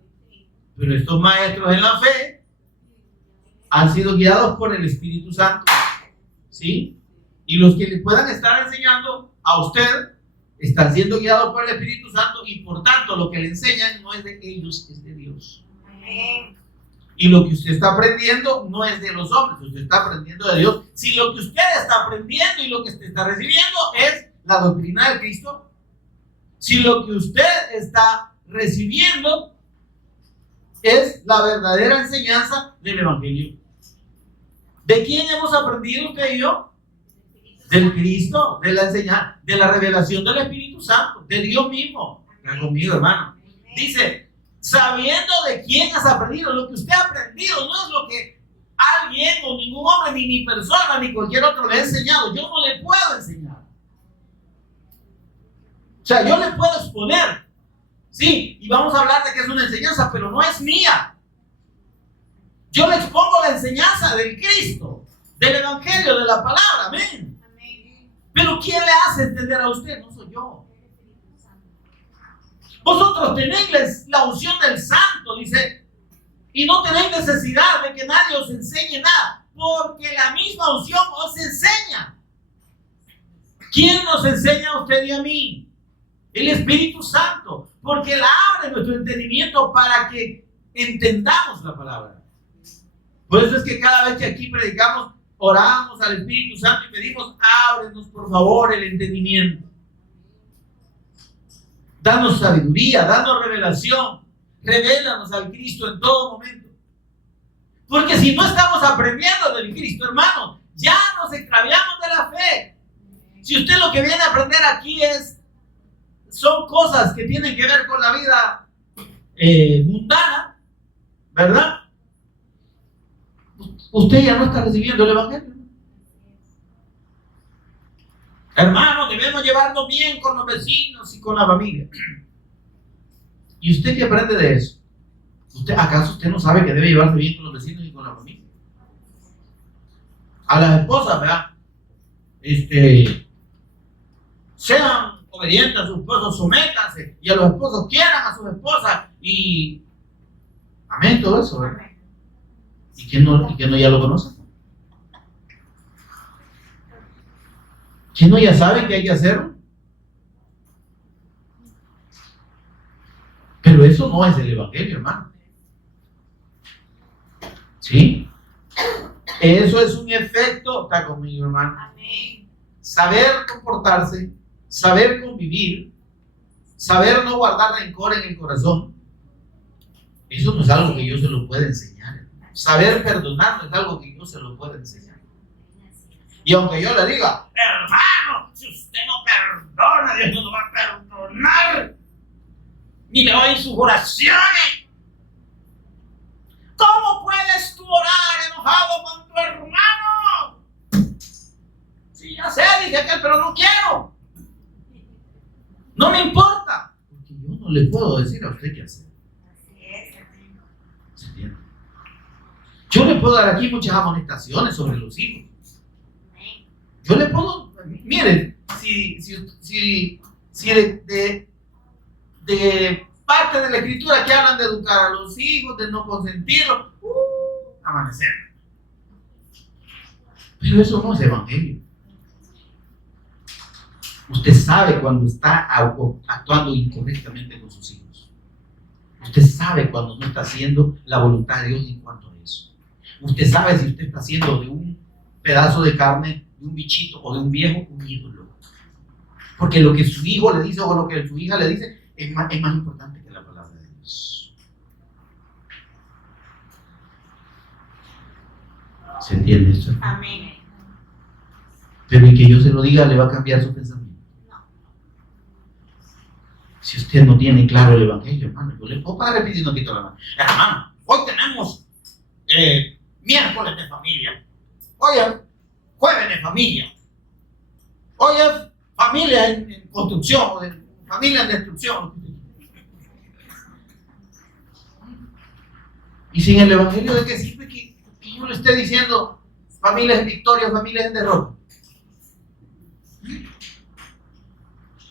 Pero estos maestros en la fe han sido guiados por el Espíritu Santo, ¿sí? Y los que le puedan estar enseñando a usted están siendo guiados por el Espíritu Santo y por tanto lo que le enseñan no es de ellos, es de Dios. Amén. Y lo que usted está aprendiendo no es de los hombres, usted está aprendiendo de Dios. Si lo que usted está aprendiendo y lo que usted está recibiendo es la doctrina de Cristo, si lo que usted está recibiendo es la verdadera enseñanza del Evangelio. ¿De quién hemos aprendido usted y yo? Del Cristo, de la enseñanza, de la revelación del Espíritu Santo, de Dios mismo. Está conmigo, hermano. Dice, sabiendo de quién has aprendido. Lo que usted ha aprendido no es lo que alguien o ningún hombre, ni mi persona, ni cualquier otro le ha enseñado. Yo no le puedo enseñar. O sea, yo le puedo exponer. Sí, y vamos a hablar de que es una enseñanza, pero no es mía. Yo le expongo la enseñanza del Cristo, del Evangelio, de la palabra. Amén. Pero ¿quién le hace entender a usted? No soy yo. Vosotros tenéis la unción del Santo, dice, y no tenéis necesidad de que nadie os enseñe nada, porque la misma unción os enseña. ¿Quién nos enseña a usted y a mí? El Espíritu Santo, porque Él abre nuestro entendimiento para que entendamos la palabra. Por eso es que cada vez que aquí predicamos, oramos al Espíritu Santo y pedimos, ábrenos por favor el entendimiento. Danos sabiduría, danos revelación, revélanos al Cristo en todo momento. Porque si no estamos aprendiendo del Cristo, hermano, ya nos extraviamos de la fe. Si usted lo que viene a aprender aquí son cosas que tienen que ver con la vida mundana, ¿verdad? Usted ya no está recibiendo el Evangelio. Hermano, debemos llevarnos bien con los vecinos y con la familia. ¿Y usted qué aprende de eso? ¿Acaso usted no sabe que debe llevarse bien con los vecinos y con la familia? A las esposas, ¿verdad? Sean obedientes a sus esposos, sométanse, y a los esposos quieran a sus esposas, y amén, todo eso, ¿verdad? ¿Y quién no ya lo conoce? ¿Quién no ya sabe que hay que hacerlo? Pero eso no es el Evangelio, hermano. ¿Sí? Eso es un efecto, está conmigo, hermano. Amén. Saber comportarse, saber convivir, saber no guardar rencor en el corazón. Eso no es algo que yo se lo pueda enseñar. Saber perdonar no es algo que yo se lo pueda enseñar. Y aunque yo le diga, hermano, si usted no perdona, Dios no lo va a perdonar. Ni le oye sus oraciones. ¿Cómo puedes tú orar enojado con tu hermano? Sí, ya sé, dije aquel, pero no quiero. No me importa. Porque yo no le puedo decir a usted qué hacer. ¿Se entiende? Yo le puedo dar aquí muchas amonestaciones sobre los hijos. Yo le puedo, miren, si de parte de la escritura que hablan de educar a los hijos, de no consentirlos, amanecer. Pero eso no es evangelio. Usted sabe cuando está actuando incorrectamente con sus hijos. Usted sabe cuando no está haciendo la voluntad de Dios en cuanto a eso. Usted sabe si usted está haciendo de un pedazo de carne, de un bichito o de un viejo, un ídolo. Porque lo que su hijo le dice o lo que su hija le dice es más importante que la palabra de Dios. ¿Se entiende esto? Amén. Pero y que yo se lo diga le va a cambiar su pensamiento. No. Si usted no tiene claro el evangelio, hermano, yo le puedo parar repitiendo aquí toda la mano. Hermano, hoy tenemos miércoles de familia. Hoy es jueves de familia. Hoy es familia en construcción, familia en destrucción. Y sin el evangelio, ¿de qué sirve que yo le esté diciendo familias en victoria, familias en derrota?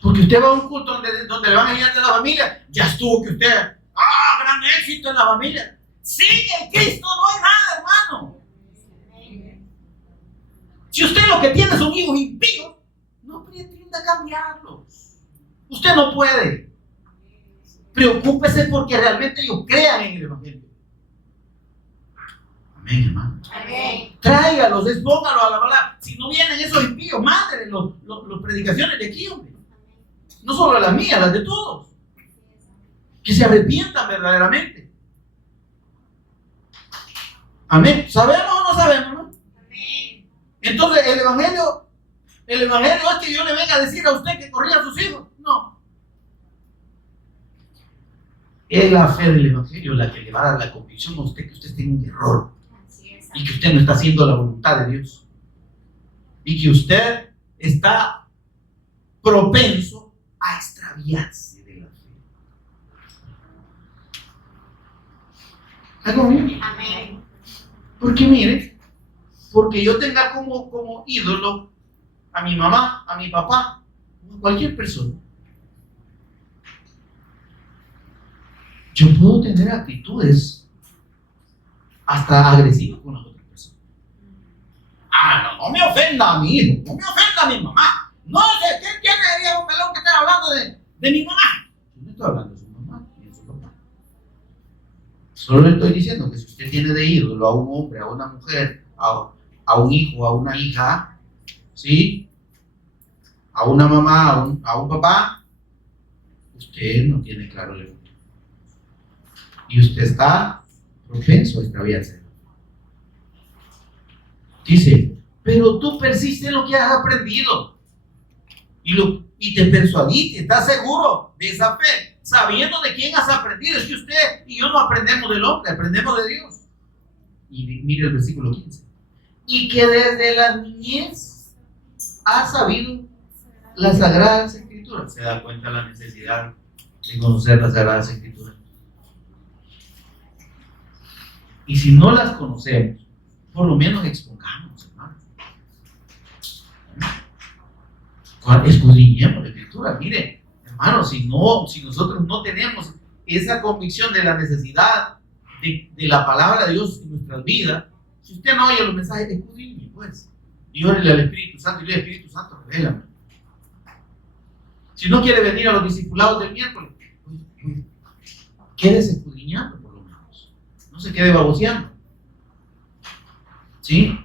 Porque usted va a un culto donde le van a enseñar de la familia, ya estuvo que usted, gran éxito en la familia. Sin el Cristo no hay nada, hermano. Si usted lo que tiene son hijos impíos, no pretenda cambiarlos. Usted no puede. Preocúpese porque realmente ellos crean en el evangelio. Amén, hermano. Amén. Tráigalos, expóngalos a la palabra. Si no vienen esos impíos, mándenles las predicaciones de aquí, hombre. No solo las mías, las de todos. Que se arrepientan verdaderamente. Amén. ¿Sabemos o no sabemos, no? Amén. Entonces, el evangelio es que yo le venga a decir a usted que corrija a sus hijos. No. Es la fe del evangelio la que le va a dar la convicción a usted que usted tiene un error. Y que usted no está haciendo la voluntad de Dios. Y que usted está propenso a extraviarse de la fe. ¿Algo bien? Amén. Porque mire, porque yo tenga como ídolo a mi mamá, a mi papá, a cualquier persona, yo puedo tener actitudes hasta agresivas con las otras personas. No me ofenda a mi hijo, no me ofenda a mi mamá. No sé, ¿quién tiene un pelón que está hablando de mi mamá? Yo no estoy hablando de su mamá ni de su papá. Solo le estoy diciendo que si usted tiene de ídolo a un hombre, a una mujer, a un hijo, a una hija, ¿sí? A una mamá, a un papá, usted no tiene claro el evangelio. Y usted está propenso a extraviarse. Dice, pero tú persistes en lo que has aprendido y te persuadiste, estás seguro de esa fe, sabiendo de quién has aprendido. Es que usted y yo no aprendemos del hombre, aprendemos de Dios. Y mire el versículo 15. Y que desde la niñez has sabido las Sagradas Escrituras. Se da cuenta la necesidad de conocer las Sagradas Escrituras. Y si no las conocemos, por lo menos expongamos, hermano. Escudriñemos la Escritura. Mire, hermano, si nosotros no tenemos esa convicción de la necesidad de la palabra de Dios en nuestras vidas, si usted no oye los mensajes, escudriñe, pues. Y órele al Espíritu Santo y le Espíritu Santo, revélame. Si no quiere venir a los discipulados del miércoles, pues quédese escudriñando por lo menos. No se quede baboseando. ¿Sí?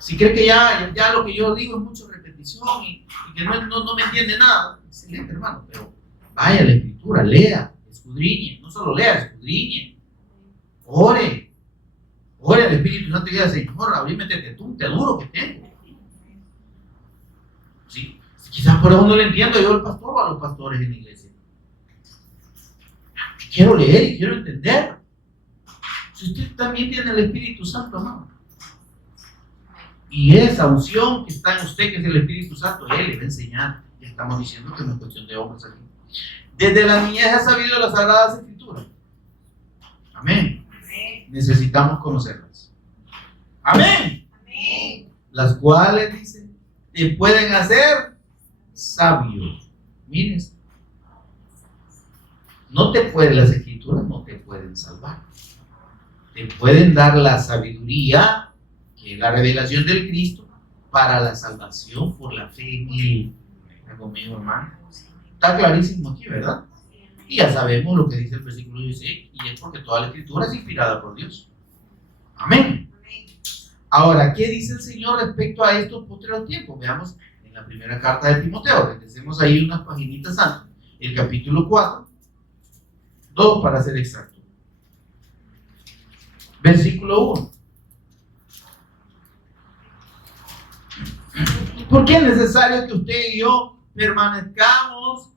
Si cree que ya lo que yo digo es mucha repetición y que no me entiende nada, excelente, hermano, pero vaya a la Escritura, lea, escudriñe, no solo lea, escudriñe, ore al Espíritu Santo y diga, Señor, abrime este tunte duro que tengo. ¿Sí? Quizás por eso no le entiendo yo al pastor o a los pastores en la iglesia. Quiero leer y quiero entender. Si usted también tiene el Espíritu Santo, hermano, y esa unción que está en usted, que es el Espíritu Santo, Él le va a enseñar. Ya estamos diciendo que no es cuestión de hombres aquí. Desde la niñez ha sabido las Sagradas Escrituras. Amén. Amén. Necesitamos conocerlas. Amén. Amén. Las cuales, dice, te pueden hacer sabio. Miren, las Escrituras no te pueden salvar. Te pueden dar la sabiduría, que es la revelación del Cristo, para la salvación por la fe en Él. ¿Está conmigo, hermano? Está clarísimo aquí, ¿verdad? Y ya sabemos lo que dice el versículo 16, y es porque toda la Escritura es inspirada por Dios. Amén. Ahora, ¿qué dice el Señor respecto a estos postreros tiempos? Veamos en la primera carta de Timoteo, regresemos ahí unas paginitas antes, el capítulo 4, 2 para ser exacto. Versículo 1. ¿Por qué es necesario que usted y yo permanezcamos?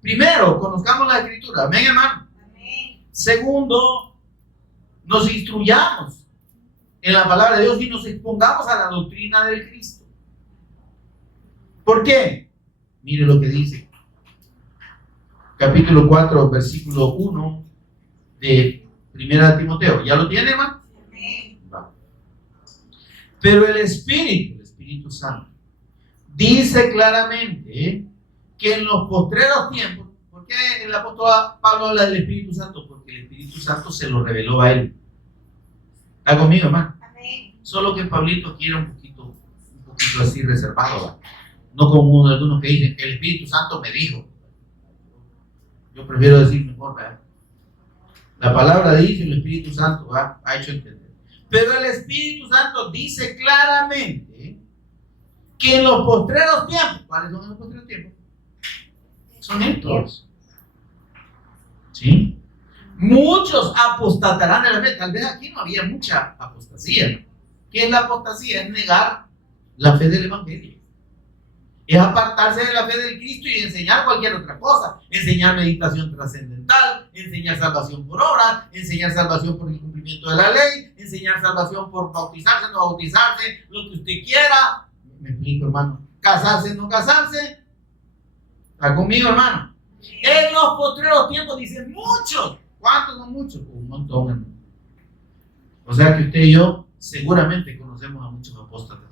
Primero, conozcamos la Escritura. Amén, hermano. Amén. Segundo, nos instruyamos en la palabra de Dios y nos expongamos a la doctrina del Cristo. ¿Por qué? Mire lo que dice. Capítulo 4, versículo 1 de Primera de Timoteo. ¿Ya lo tiene, hermano? Amén. Va. Pero el Espíritu Santo, dice claramente que en los postreros tiempos, ¿por qué el apóstol Pablo habla del Espíritu Santo? Porque el Espíritu Santo se lo reveló a él. ¿Está conmigo, hermano? Amén. Solo que Pablito quiere un poquito así reservado, ¿verdad? No como algunos que dicen que el Espíritu Santo me dijo. Yo prefiero decir mejor, ¿verdad? La palabra dice, el Espíritu Santo ha hecho entender. Pero el Espíritu Santo dice claramente que en los postreros tiempos, ¿cuáles son los postreros tiempos? Son estos. ¿Sí? Muchos apostatarán de la fe. Tal vez aquí no había mucha apostasía. ¿Qué es la apostasía? Es negar la fe del Evangelio. Es apartarse de la fe del Cristo y enseñar cualquier otra cosa. Enseñar meditación trascendental, enseñar salvación por obras, enseñar salvación por el cumplimiento de la ley, enseñar salvación por bautizarse, no bautizarse, lo que usted quiera. Me explico, hermano. Casarse, no casarse. ¿Está conmigo, hermano? En los postreros tiempos dicen muchos. ¿Cuántos son muchos? Un montón, hermano. O sea que usted y yo seguramente conocemos a muchos apóstatas.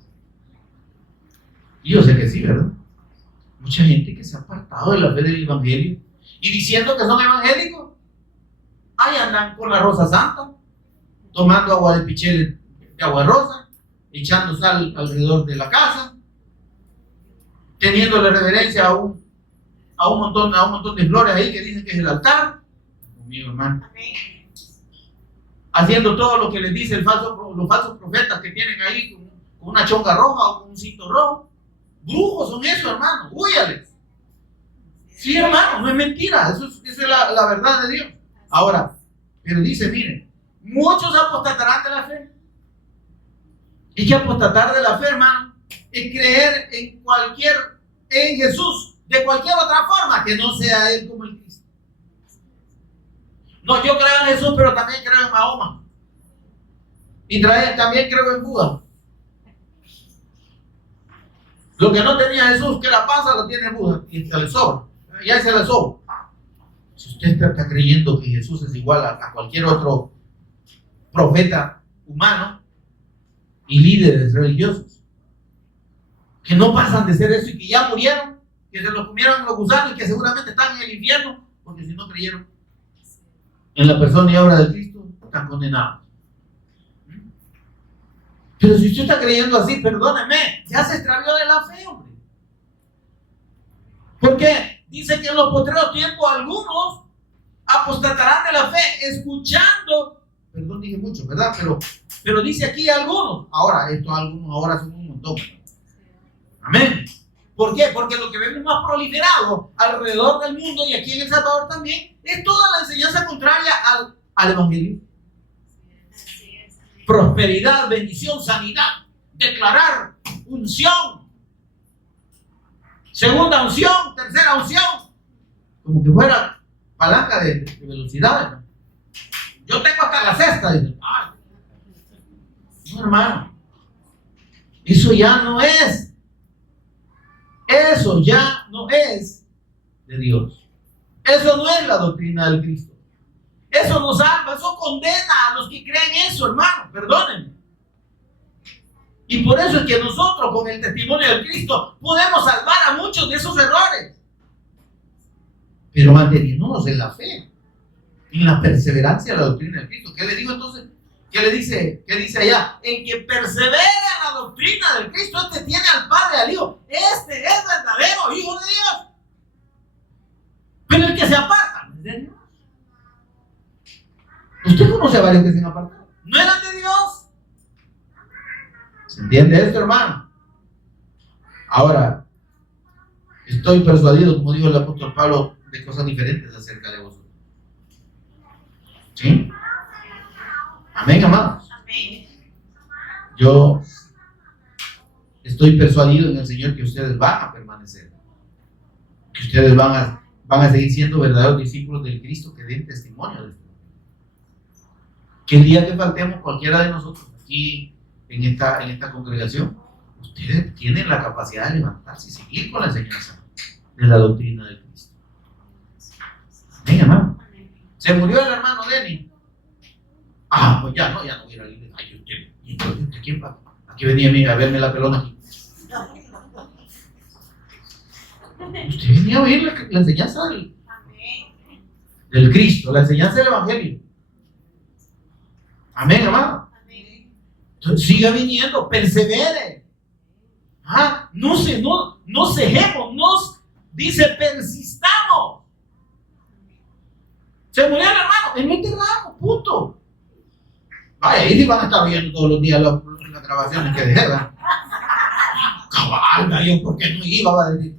Y yo sé que sí, ¿verdad? Mucha gente que se ha apartado de la fe del Evangelio y diciendo que son evangélicos. Ahí andan con la rosa santa, tomando agua de pichel de agua rosa, echando sal alrededor de la casa, teniéndole reverencia a un montón de flores ahí que dicen que es el altar. Conmigo, hermano. Amén. Haciendo todo lo que les dice los falsos profetas que tienen ahí con una chonga roja o con un cinto rojo. Brujos son esos, hermano. Húyales. Sí, hermano, no es mentira. Eso es la verdad de Dios. Ahora, pero dice, miren, muchos apostatarán de la fe. Y que apostatar de la fe, hermano, es creer en Jesús de cualquier otra forma que no sea Él como el Cristo. No, yo creo en Jesús, pero también creo en Mahoma. Y también creo en Buda. Lo que no tenía Jesús, que la panza, lo tiene Buda. Y se le sobra. Ya se le sobra. Si usted está creyendo que Jesús es igual a cualquier otro profeta humano y líderes religiosos, que no pasan de ser eso y que ya murieron, que se los comieron los gusanos y que seguramente están en el infierno, porque si no creyeron en la persona y obra de Cristo, están condenados. Pero si usted está creyendo así, perdóneme, ya se extravió de la fe, hombre. Porque dice que en los postreros tiempos algunos apostatarán de la fe, escuchando perdón, dije mucho, ¿verdad? Pero dice aquí algunos. Ahora, estos algunos ahora son un montón. Amén. ¿Por qué? Porque lo que vemos más proliferado alrededor del mundo y aquí en El Salvador también es toda la enseñanza contraria al Evangelio. Prosperidad, bendición, sanidad, declarar, unción, segunda unción, tercera unción, como que fuera palanca de velocidad, ¿no? Yo tengo hasta la sexta. No, hermano, eso ya no es de Dios. Eso no es la doctrina del Cristo. Eso no salva, eso condena a los que creen eso, hermano, perdónenme. Y por eso es que nosotros, con el testimonio del Cristo, podemos salvar a muchos de esos errores. Pero manteniéndonos en la fe, en la perseverancia de la doctrina del Cristo. ¿Qué le digo entonces? ¿Qué le dice? ¿Qué dice allá? El que persevera en la doctrina del Cristo, este tiene al Padre, al Hijo. Este es verdadero Hijo de Dios. Pero el que se aparta, ¿no es de Dios? ¿Usted conoce a varios que se han apartado? ¿No eran de Dios? ¿Se entiende esto, hermano? Ahora, estoy persuadido, como dijo el apóstol Pablo, de cosas diferentes acerca de vosotros. ¿Sí? Amén, amados. Amén. Yo estoy persuadido en el Señor que ustedes van a permanecer, que ustedes van a seguir siendo verdaderos discípulos del Cristo que den testimonio de esto. Que el día que faltemos cualquiera de nosotros aquí en esta congregación, ustedes tienen la capacidad de levantarse y seguir con la enseñanza de la doctrina del Cristo. Amén, hermano. Se murió el hermano Denny. Pues ya no voy a ir a la iglesia. Ay, usted ¿quién va? Aquí venía a verme la pelona aquí. Usted venía a oír la enseñanza del Cristo, la enseñanza del Evangelio. Amén, hermano. Entonces, siga viniendo, persevere. No cejemos, dice persistamos. Se murió el hermano, en este ramo, punto. Vaya, ahí van a estar viendo todos los días las grabaciones que dejé, ¿verdad? Cabal, yo, ¿por qué no iba? Va a decir.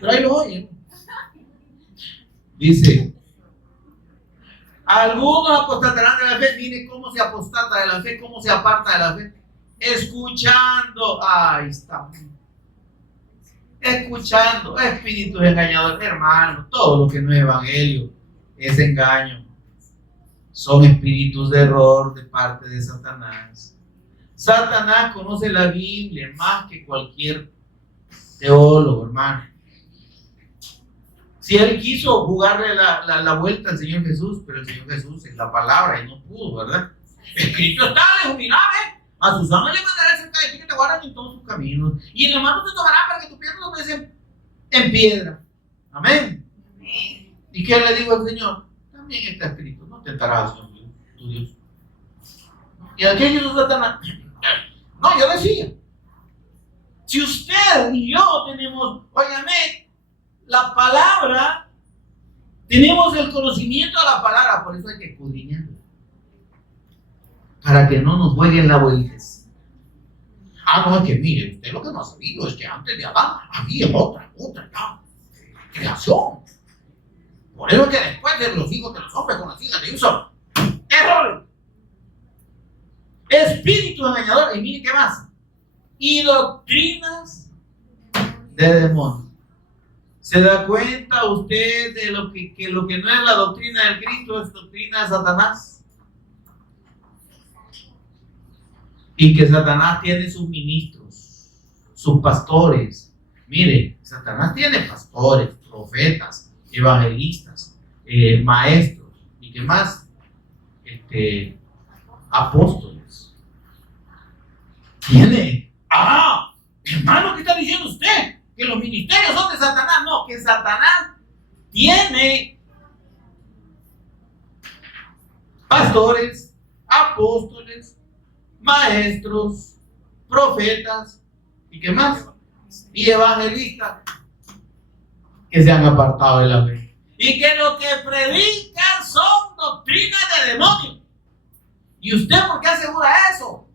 Pero ahí lo oyen. Dice, algunos apostatarán de la fe. Mire cómo se apostata de la fe, cómo se aparta de la fe. Escuchando, ahí está. Escuchando, espíritus engañadores, hermanos. Todo lo que no es evangelio es engaño. Son espíritus de error de parte de Satanás. Satanás conoce la Biblia más que cualquier teólogo, hermano. Si él quiso jugarle la vuelta al Señor Jesús, pero el Señor Jesús es la palabra y no pudo, ¿verdad? Escrito está, le dijo, a sus ángeles le mandará cerca de ti que te guardan en todos sus caminos, y en la mano te tomará para que tu pierna no pese en piedra. Amén. Amén. ¿Y qué le digo al Señor? También está escrito, no tentarás a tu Dios. ¿Y a qué hizo Satanás? No, yo decía, si usted y yo tenemos, óigame, la palabra, tenemos el conocimiento de la palabra, por eso hay que escudriñarla, para que no nos jueguen la vuelta. No, es que mire, usted lo que no ha sabido es que antes de Adán había otra creación. Por eso es que después de los hijos de los hombres con las hijas de Dios son errores. Espíritu engañador, y mire qué más. Y doctrinas de demonios. ¿Se da cuenta usted de lo que no es la doctrina del Cristo, es doctrina de Satanás? Y que Satanás tiene sus ministros, sus pastores. Mire, Satanás tiene pastores, profetas, evangelistas, maestros, y qué más, apóstoles. Tiene, hermano, ¿qué está diciendo usted? Que los ministerios son de Satanás. No, que Satanás tiene pastores, apóstoles, maestros, profetas, ¿y qué más? Y evangelistas que se han apartado de la fe. Y que lo que predican son doctrinas de demonios. ¿Y usted por qué asegura eso?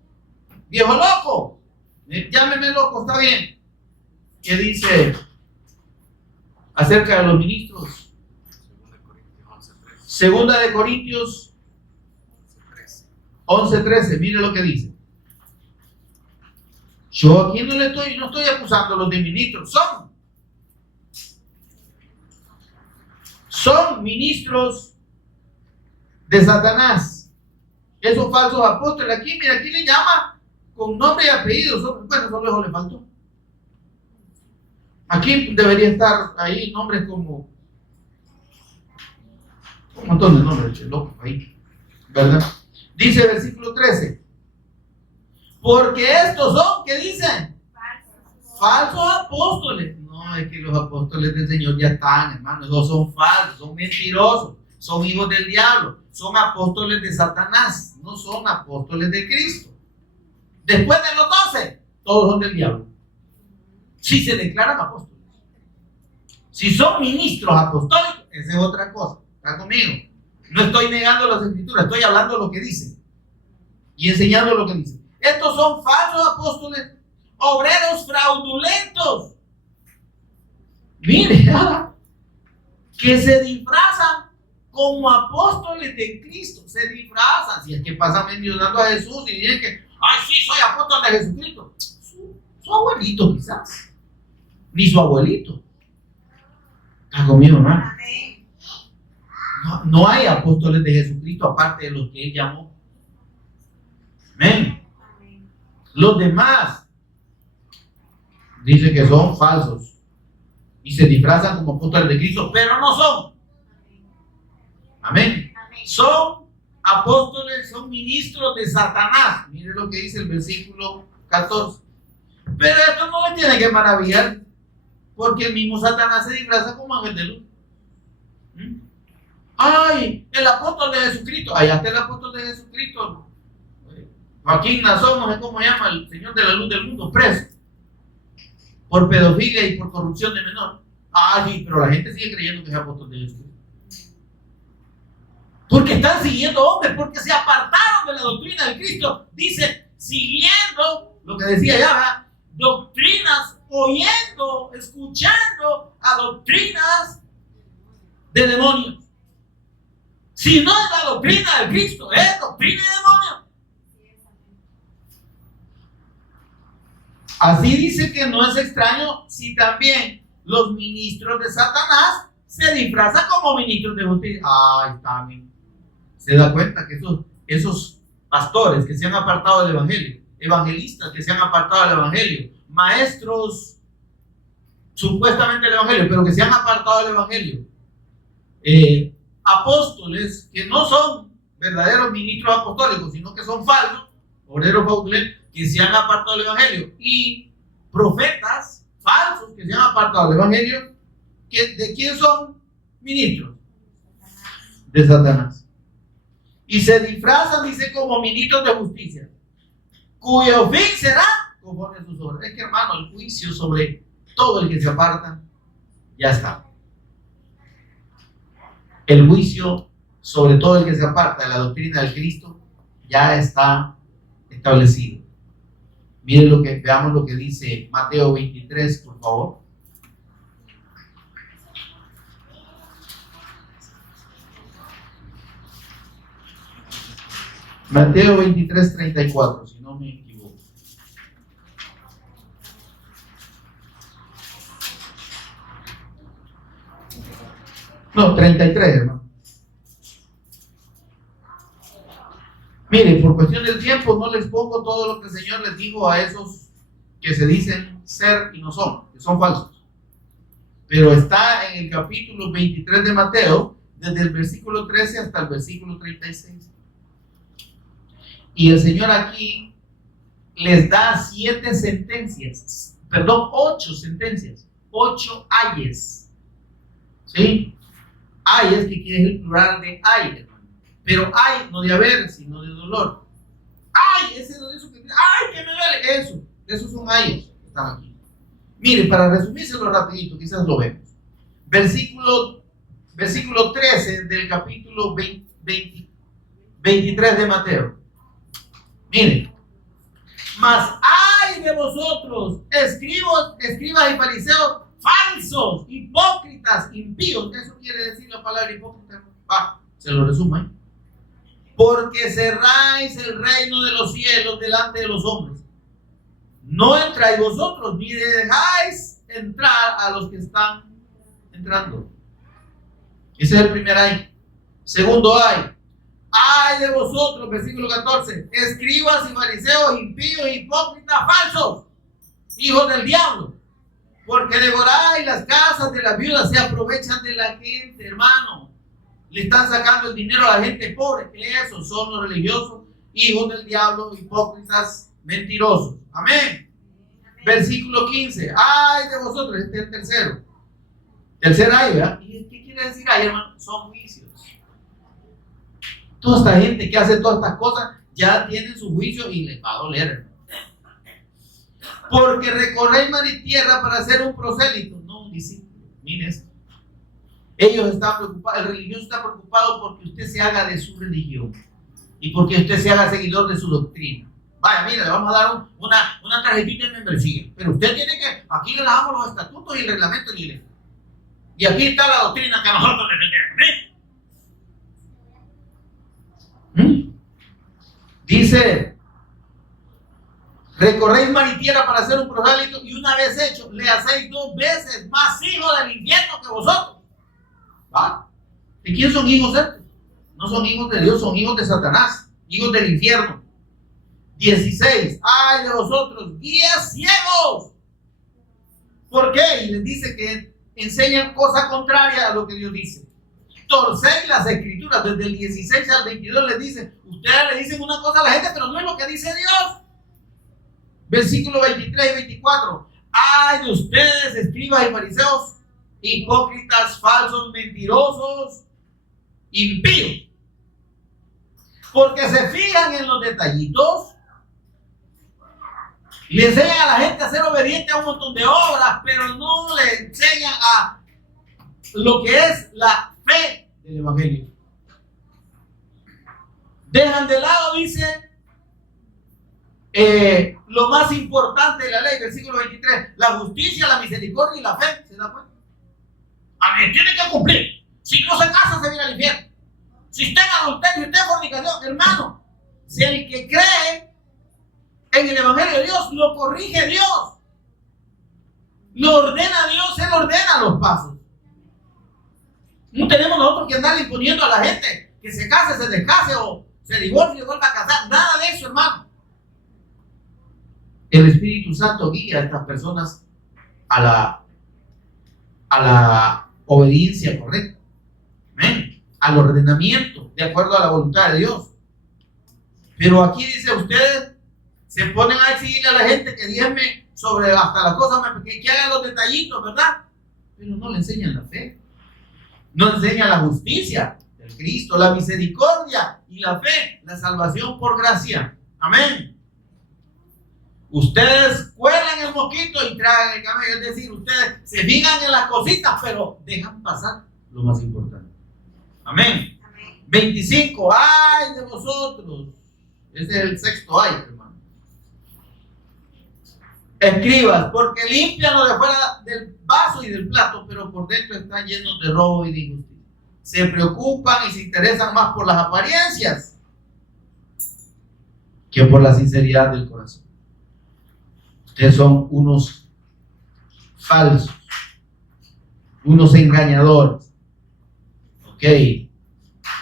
Viejo loco. Llámeme loco, está bien. ¿Qué dice acerca de los ministros? Segunda de Corintios 11:13. Mire lo que dice. Yo aquí no estoy acusando a los de ministros. Son ministros de Satanás. Esos falsos apóstoles. Aquí, mira, aquí le llama con nombre y apellido. Bueno, solo eso le faltó. Aquí debería estar ahí nombres como un montón de nombres, loco, ahí, ¿verdad? Dice versículo 13. Porque estos son, ¿qué dicen? Falsos apóstoles. No, es que los apóstoles del Señor ya están, hermanos. No son falsos, son mentirosos, son hijos del diablo, son apóstoles de Satanás, no son apóstoles de Cristo. Después de los 12, todos son del diablo. Si se declaran apóstoles. Si son ministros apostólicos, esa es otra cosa. ¿Está conmigo? No estoy negando las escrituras, estoy hablando lo que dice y enseñando lo que dice. Estos son falsos apóstoles, obreros fraudulentos. Mire, que se disfrazan como apóstoles de Cristo. Se disfrazan. Si es que pasan mencionando a Jesús y dicen que, ay, sí, soy apóstol de Jesucristo. Su abuelito, quizás. Ni su abuelito. ¿Está conmigo, hermano? No hay apóstoles de Jesucristo aparte de los que él llamó. Amén. Los demás dice que son falsos y se disfrazan como apóstoles de Cristo, pero no son. Amén. Son apóstoles, son ministros de Satanás. Mire lo que dice el versículo 14. Pero esto no le tiene que maravillar, porque el mismo Satanás se disfraza como ángel de luz. Ay, el apóstol de Jesucristo. Allá está el apóstol de Jesucristo. Joaquín Nazón, no sé cómo se llama, el señor de la luz del mundo, preso por pedofilia y por corrupción de menor. Ay, pero la gente sigue creyendo que es apóstol de Jesucristo. Porque están siguiendo hombres, porque se apartaron de la doctrina de Cristo. Dice, siguiendo lo que decía ya, ¿verdad? Doctrinas, oyendo, escuchando a doctrinas de demonios. Si no es la doctrina de Cristo, es doctrina de demonios. Así dice que no es extraño si también los ministros de Satanás se disfrazan como ministros de justicia. Ay, está bien. Se da cuenta que esos pastores que se han apartado del evangelio, evangelistas que se han apartado del evangelio, maestros supuestamente del evangelio, pero que se han apartado del evangelio, apóstoles que no son verdaderos ministros apostólicos, sino que son falsos, obreros fraudulentos, que se han apartado del evangelio, y profetas falsos que se han apartado del evangelio, ¿de quién son ministros? De Satanás. Y se disfrazan, dice, como ministros de justicia, cuyo fin será conforme a sus obras. Es que, hermano, el juicio sobre todo el que se aparta ya está. El juicio sobre todo el que se aparta de la doctrina del Cristo ya está establecido. Miren veamos lo que dice Mateo 23, por favor. Mateo 23, 34, si no me equivoco. No, 33, hermano. Mire, por cuestión del tiempo no les pongo todo lo que el Señor les dijo a esos que se dicen ser y no son, que son falsos. Pero está en el capítulo 23 de Mateo, desde el versículo 13 hasta el versículo 36. Y el Señor aquí les da 8 sentencias, 8 ayes. ¿Sí? Ayes, que quiere decir el plural de ay, pero ay, no de haber, sino de dolor. Ay, eso que ay, que me duele, esos son ayes que están aquí. Mire, para resumírselo rapidito, quizás lo vemos. Versículo 13 del capítulo 23 23 de Mateo. Miren. Mas ay de vosotros, escribas y fariseos, falsos, hipócritas, impíos. Eso quiere decir la palabra hipócrita. Se lo resumo ahí. Porque cerráis el reino de los cielos delante de los hombres. No entráis vosotros, ni dejáis entrar a los que están entrando. Ese es el primer ay. Segundo ay. Ay de vosotros, versículo 14, escribas y fariseos, impíos, hipócritas, falsos, hijos del diablo, porque devoráis las casas de las viudas, se aprovechan de la gente, hermano. Le están sacando el dinero a la gente pobre. Esos son los religiosos, hijos del diablo, hipócritas, mentirosos. Amén. Versículo 15, ay de vosotros, este es el tercero. Tercer ay, ¿verdad? ¿Y qué quiere decir ay, hermano? Son juicios. Toda esta gente que hace todas estas cosas ya tienen su juicio y les va a doler. Porque recorréis mar y tierra para ser un prosélito, no un discípulo. Miren esto. Ellos están preocupados, el religioso está preocupado porque usted se haga de su religión y porque usted se haga seguidor de su doctrina. Vaya, mira, le vamos a dar una tarjetita de membresía, pero usted tiene que, aquí le damos los estatutos y el reglamento de la iglesia. Y aquí está la doctrina que nosotros defendemos. Dice, recorréis mar y tierra para hacer un prosélito y una vez hecho, le hacéis 2 veces más hijos del infierno que vosotros. ¿Va? ¿De quién son hijos estos? No son hijos de Dios, son hijos de Satanás, hijos del infierno. 16, ay de vosotros, guías ciegos. ¿Por qué? Y les dice que enseñan cosas contrarias a lo que Dios dice. Torcéis las escrituras, desde el 16 al 22 les dicen, ustedes le dicen una cosa a la gente, pero no es lo que dice Dios. Versículo 23 y 24, ay de ustedes, escribas y fariseos, hipócritas, falsos, mentirosos, impíos, porque se fijan en los detallitos, le enseñan a la gente a ser obediente a un montón de obras, pero no le enseñan a lo que es la fe del evangelio. Dejan de lado, dice, lo más importante de la ley, versículo 23, la justicia, la misericordia y la fe. ¿Se da cuenta? A mí tiene que cumplir. Si no se casa, se viene al infierno. Si está en adulterio y está en fornicación, hermano, si el que cree en el evangelio de Dios, lo corrige Dios, lo ordena Dios, Él ordena los pasos. No tenemos nosotros que andar imponiendo a la gente que se case, se descase o se divorcie y vuelva a casar. Nada de eso, hermano. El Espíritu Santo guía a estas personas a la obediencia correcta. Amén. Al ordenamiento de acuerdo a la voluntad de Dios. Pero aquí dice, ustedes se ponen a exigirle a la gente que diezme sobre hasta las cosas, que hagan los detallitos, ¿verdad? Pero no le enseñan la fe. No enseñan la justicia del Cristo, la misericordia y la fe, la salvación por gracia. Amén. Ustedes cuelan el mosquito y tragan el camello, es decir, ustedes se fijan en las cositas, pero dejan pasar lo más importante. Amén. Amén. 25, ay de vosotros. Ese es el sexto ay, hermano. Escribas, porque limpian lo de fuera del vaso y del plato, pero por dentro están llenos de robo y de injusticia. Se preocupan y se interesan más por las apariencias que por la sinceridad del corazón. Ustedes son unos falsos, unos engañadores. Ok.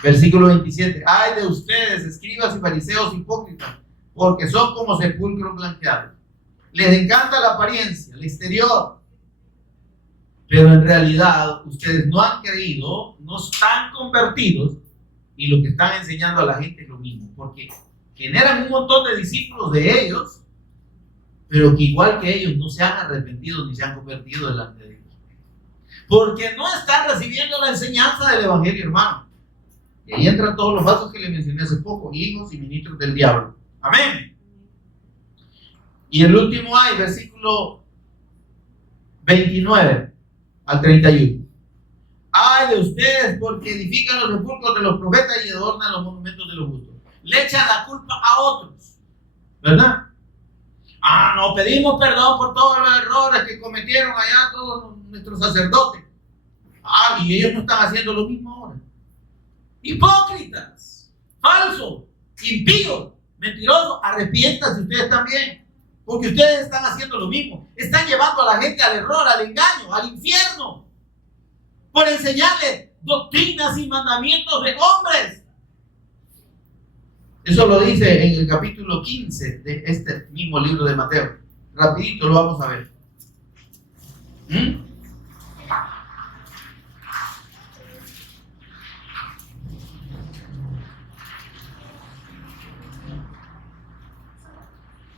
Versículo 27. Ay de ustedes, escribas y fariseos hipócritas, porque son como sepulcros blanqueados. Les encanta la apariencia, el exterior, pero en realidad ustedes no han creído, no están convertidos, y lo que están enseñando a la gente es lo mismo, porque generan un montón de discípulos de ellos, pero que igual que ellos no se han arrepentido ni se han convertido delante de Dios, porque no están recibiendo la enseñanza del evangelio, hermano. Y ahí entran todos los vasos que les mencioné hace poco, hijos y ministros del diablo. Amén. Y el último hay, versículo 29 al 31. Ay de ustedes, porque edifican los sepulcros de los profetas y adornan los monumentos de los justos. le echan la culpa a otros, ¿verdad? No, pedimos perdón por todos los errores que cometieron allá todos nuestros sacerdotes. Y ellos no están haciendo lo mismo ahora. Hipócritas, falsos, impíos, mentirosos, arrepiéntanse ustedes también, porque ustedes están haciendo lo mismo. Están llevando a la gente al error, al engaño, al infierno, por enseñarles doctrinas y mandamientos de hombres. Eso lo dice en el capítulo 15 de este mismo libro de Mateo. Rapidito lo vamos a ver.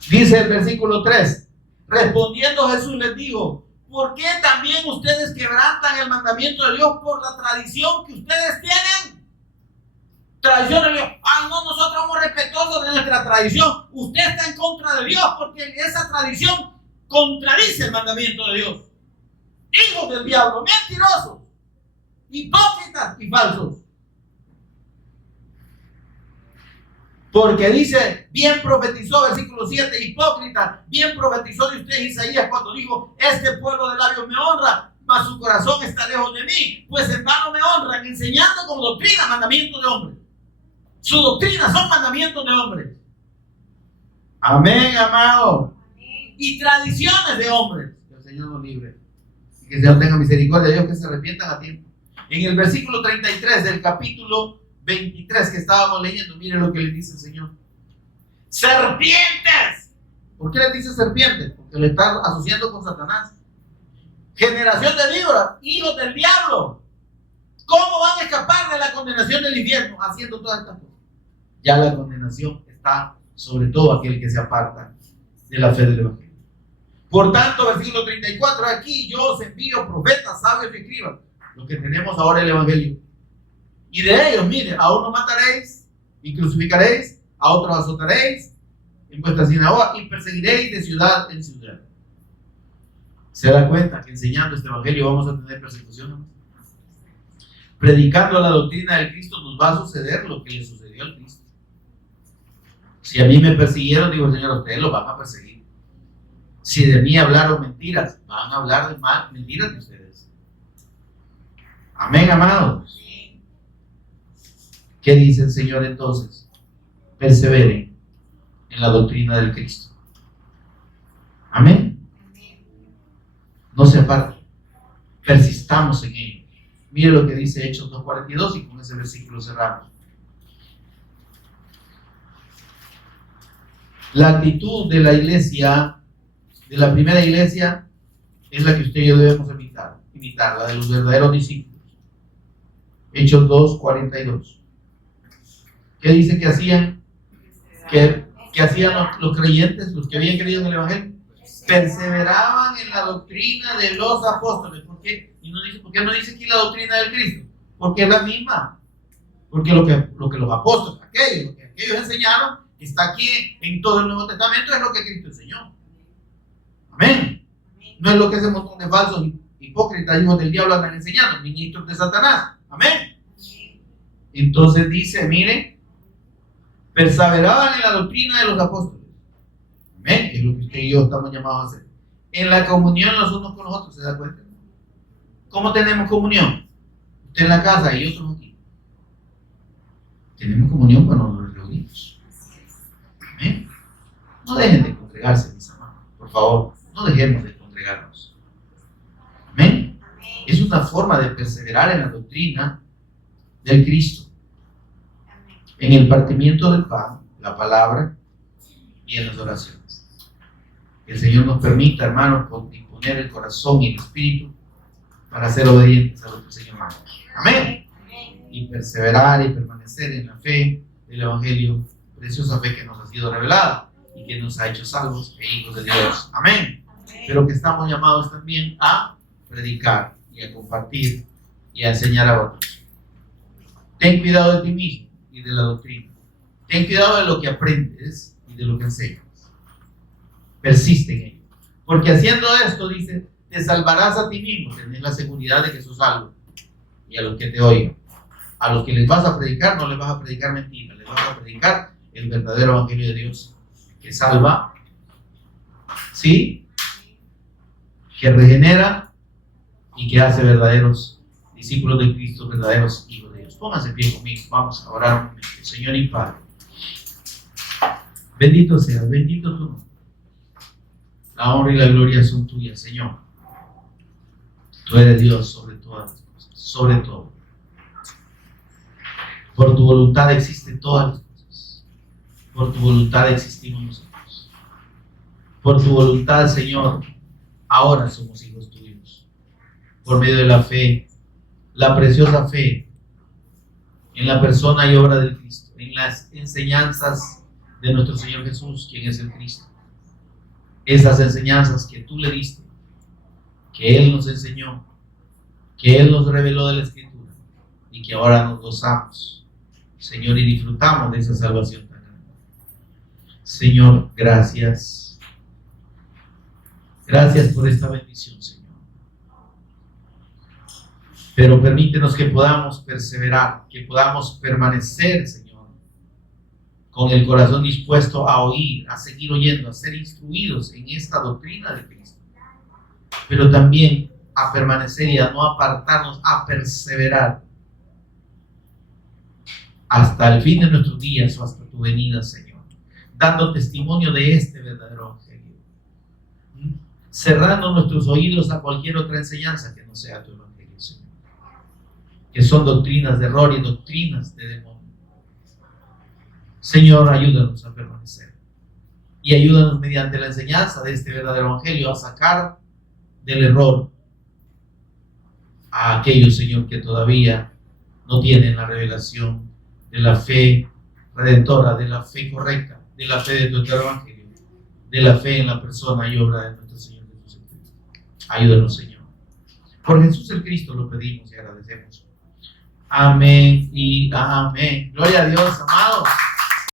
Dice el versículo 3. Respondiendo Jesús les dijo: ¿por qué también ustedes quebrantan el mandamiento de Dios por la tradición que ustedes tienen? Tradición de Dios. No, nosotros somos respetuosos de nuestra tradición. Usted está en contra de Dios porque esa tradición contradice el mandamiento de Dios. Hijos del diablo, mentirosos, hipócritas y falsos. Porque dice, bien profetizó, versículo 7, hipócrita, bien profetizó de usted Isaías cuando dijo: este pueblo de labios me honra, mas su corazón está lejos de mí, pues en vano me honran, enseñando como doctrina mandamientos de hombres. Su doctrina son mandamientos de hombres. Amén, amado. Y tradiciones de hombres. Que el Señor nos libre. Y que el Señor tenga misericordia de Dios, que se arrepientan a tiempo. En el versículo 33 del capítulo 23 que estábamos leyendo, miren lo que le dice el Señor. ¡Serpientes! ¿Por qué le dice serpientes? Porque le está asociando con Satanás. Generación de víboras, hijos del diablo. ¿Cómo van a escapar de la condenación del infierno haciendo todas estas cosas? Ya la condenación está sobre todo aquel que se aparta de la fe del Evangelio. Por tanto, versículo 34, aquí yo os envío profetas, sabios y escribas, los que tenemos ahora el Evangelio. Y de ellos, mire, a uno mataréis y crucificaréis, a otros azotaréis en vuestra sinagoga y perseguiréis de ciudad en ciudad. ¿Se da cuenta que enseñando este Evangelio vamos a tener persecución? Predicando la doctrina del Cristo nos va a suceder lo que le sucedió al Cristo. Si a mí me persiguieron, digo, Señor, a ustedes lo van a perseguir. Si de mí hablaron mentiras, van a hablar de mentiras de ustedes. Amén, amados. ¿Qué dice el Señor entonces? Perseveren en la doctrina del Cristo. Amén. No se aparten. Persistamos en ello. Mire lo que dice Hechos 2:42 y con ese versículo cerramos. La actitud de la iglesia, de la primera iglesia, es la que usted y yo debemos imitar, la de los verdaderos discípulos. Hechos 2:42. ¿Qué dice que hacían? ¿Qué hacían los creyentes, los que habían creído en el Evangelio? Perseveraban en la doctrina de los apóstoles. ¿Por qué? ¿Por qué no dice aquí la doctrina del Cristo? Porque es la misma. Porque lo que los apóstoles, lo que aquellos enseñaron, está aquí en todo el Nuevo Testamento, es lo que Cristo enseñó. Amén. No es lo que ese montón de falsos hipócritas, hijos del diablo, andan enseñando, ministros de Satanás. Amén. Entonces dice, miren, perseveraban en la doctrina de los apóstoles. Amén. Es lo que usted y yo estamos llamados a hacer. En la comunión los unos con los otros, ¿se da cuenta? ¿Cómo tenemos comunión? Usted en la casa y otros aquí. Tenemos comunión cuando nos reunimos. Amén. No dejen de congregarse, mis amados. Por favor, no dejemos de congregarnos. Amén. Es una forma de perseverar en la doctrina del Cristo. En el partimiento del pan, la palabra y en las oraciones. Que el Señor nos permita, hermanos, disponer el corazón y el espíritu para ser obedientes a lo que el Señor manda. Amén. Y perseverar y permanecer en la fe del Evangelio, preciosa fe que nos ha sido revelada y que nos ha hecho salvos e hijos de Dios. Amén. Pero que estamos llamados también a predicar y a compartir y a enseñar a otros. Ten cuidado de ti mismo y de la doctrina. Ten cuidado de lo que aprendes y de lo que enseñas. Persiste en ello. Porque haciendo esto, dice, te salvarás a ti mismo. Tenés la seguridad de que sos salvo. Y a los que te oigan. A los que les vas a predicar, no les vas a predicar mentiras. Les vas a predicar el verdadero evangelio de Dios que salva, ¿sí? Que regenera y que hace verdaderos discípulos de Cristo, verdaderos hijos de Dios. Pónganse pie conmigo, vamos a orar un momento. Señor y Padre, bendito seas, bendito tu nombre. La honra y la gloria son tuyas, Señor. Tú eres Dios sobre todas las cosas, sobre todo. Por tu voluntad existen todas las cosas. Por tu voluntad existimos nosotros. Por tu voluntad, Señor, ahora somos hijos tuyos. Por medio de la fe, la preciosa fe en la persona y obra del Cristo, en las enseñanzas de nuestro Señor Jesús, quien es el Cristo. Esas enseñanzas que tú le diste, que Él nos enseñó, que Él nos reveló de la Escritura y que ahora nos gozamos, Señor, y disfrutamos de esa salvación tan grande. Señor, gracias. Gracias por esta bendición, Señor. Pero permítenos que podamos perseverar, que podamos permanecer, Señor, con el corazón dispuesto a oír, a seguir oyendo, a ser instruidos en esta doctrina de Cristo. Pero también a permanecer y a no apartarnos, a perseverar hasta el fin de nuestros días o hasta tu venida, Señor, dando testimonio de este verdadero evangelio, cerrando nuestros oídos a cualquier otra enseñanza que no sea tu evangelio, Señor, que son doctrinas de error y doctrinas de demonio. Señor, ayúdanos a permanecer y ayúdanos mediante la enseñanza de este verdadero evangelio a sacar del error a aquellos, Señor, que todavía no tienen la revelación de la fe redentora, de la fe correcta, de la fe de tu eterno evangelio, de la fe en la persona y obra de nuestro Señor Jesús el Cristo. Ayúdanos, Señor. Por Jesús el Cristo lo pedimos y agradecemos. Amén y amén. Gloria a Dios, amados.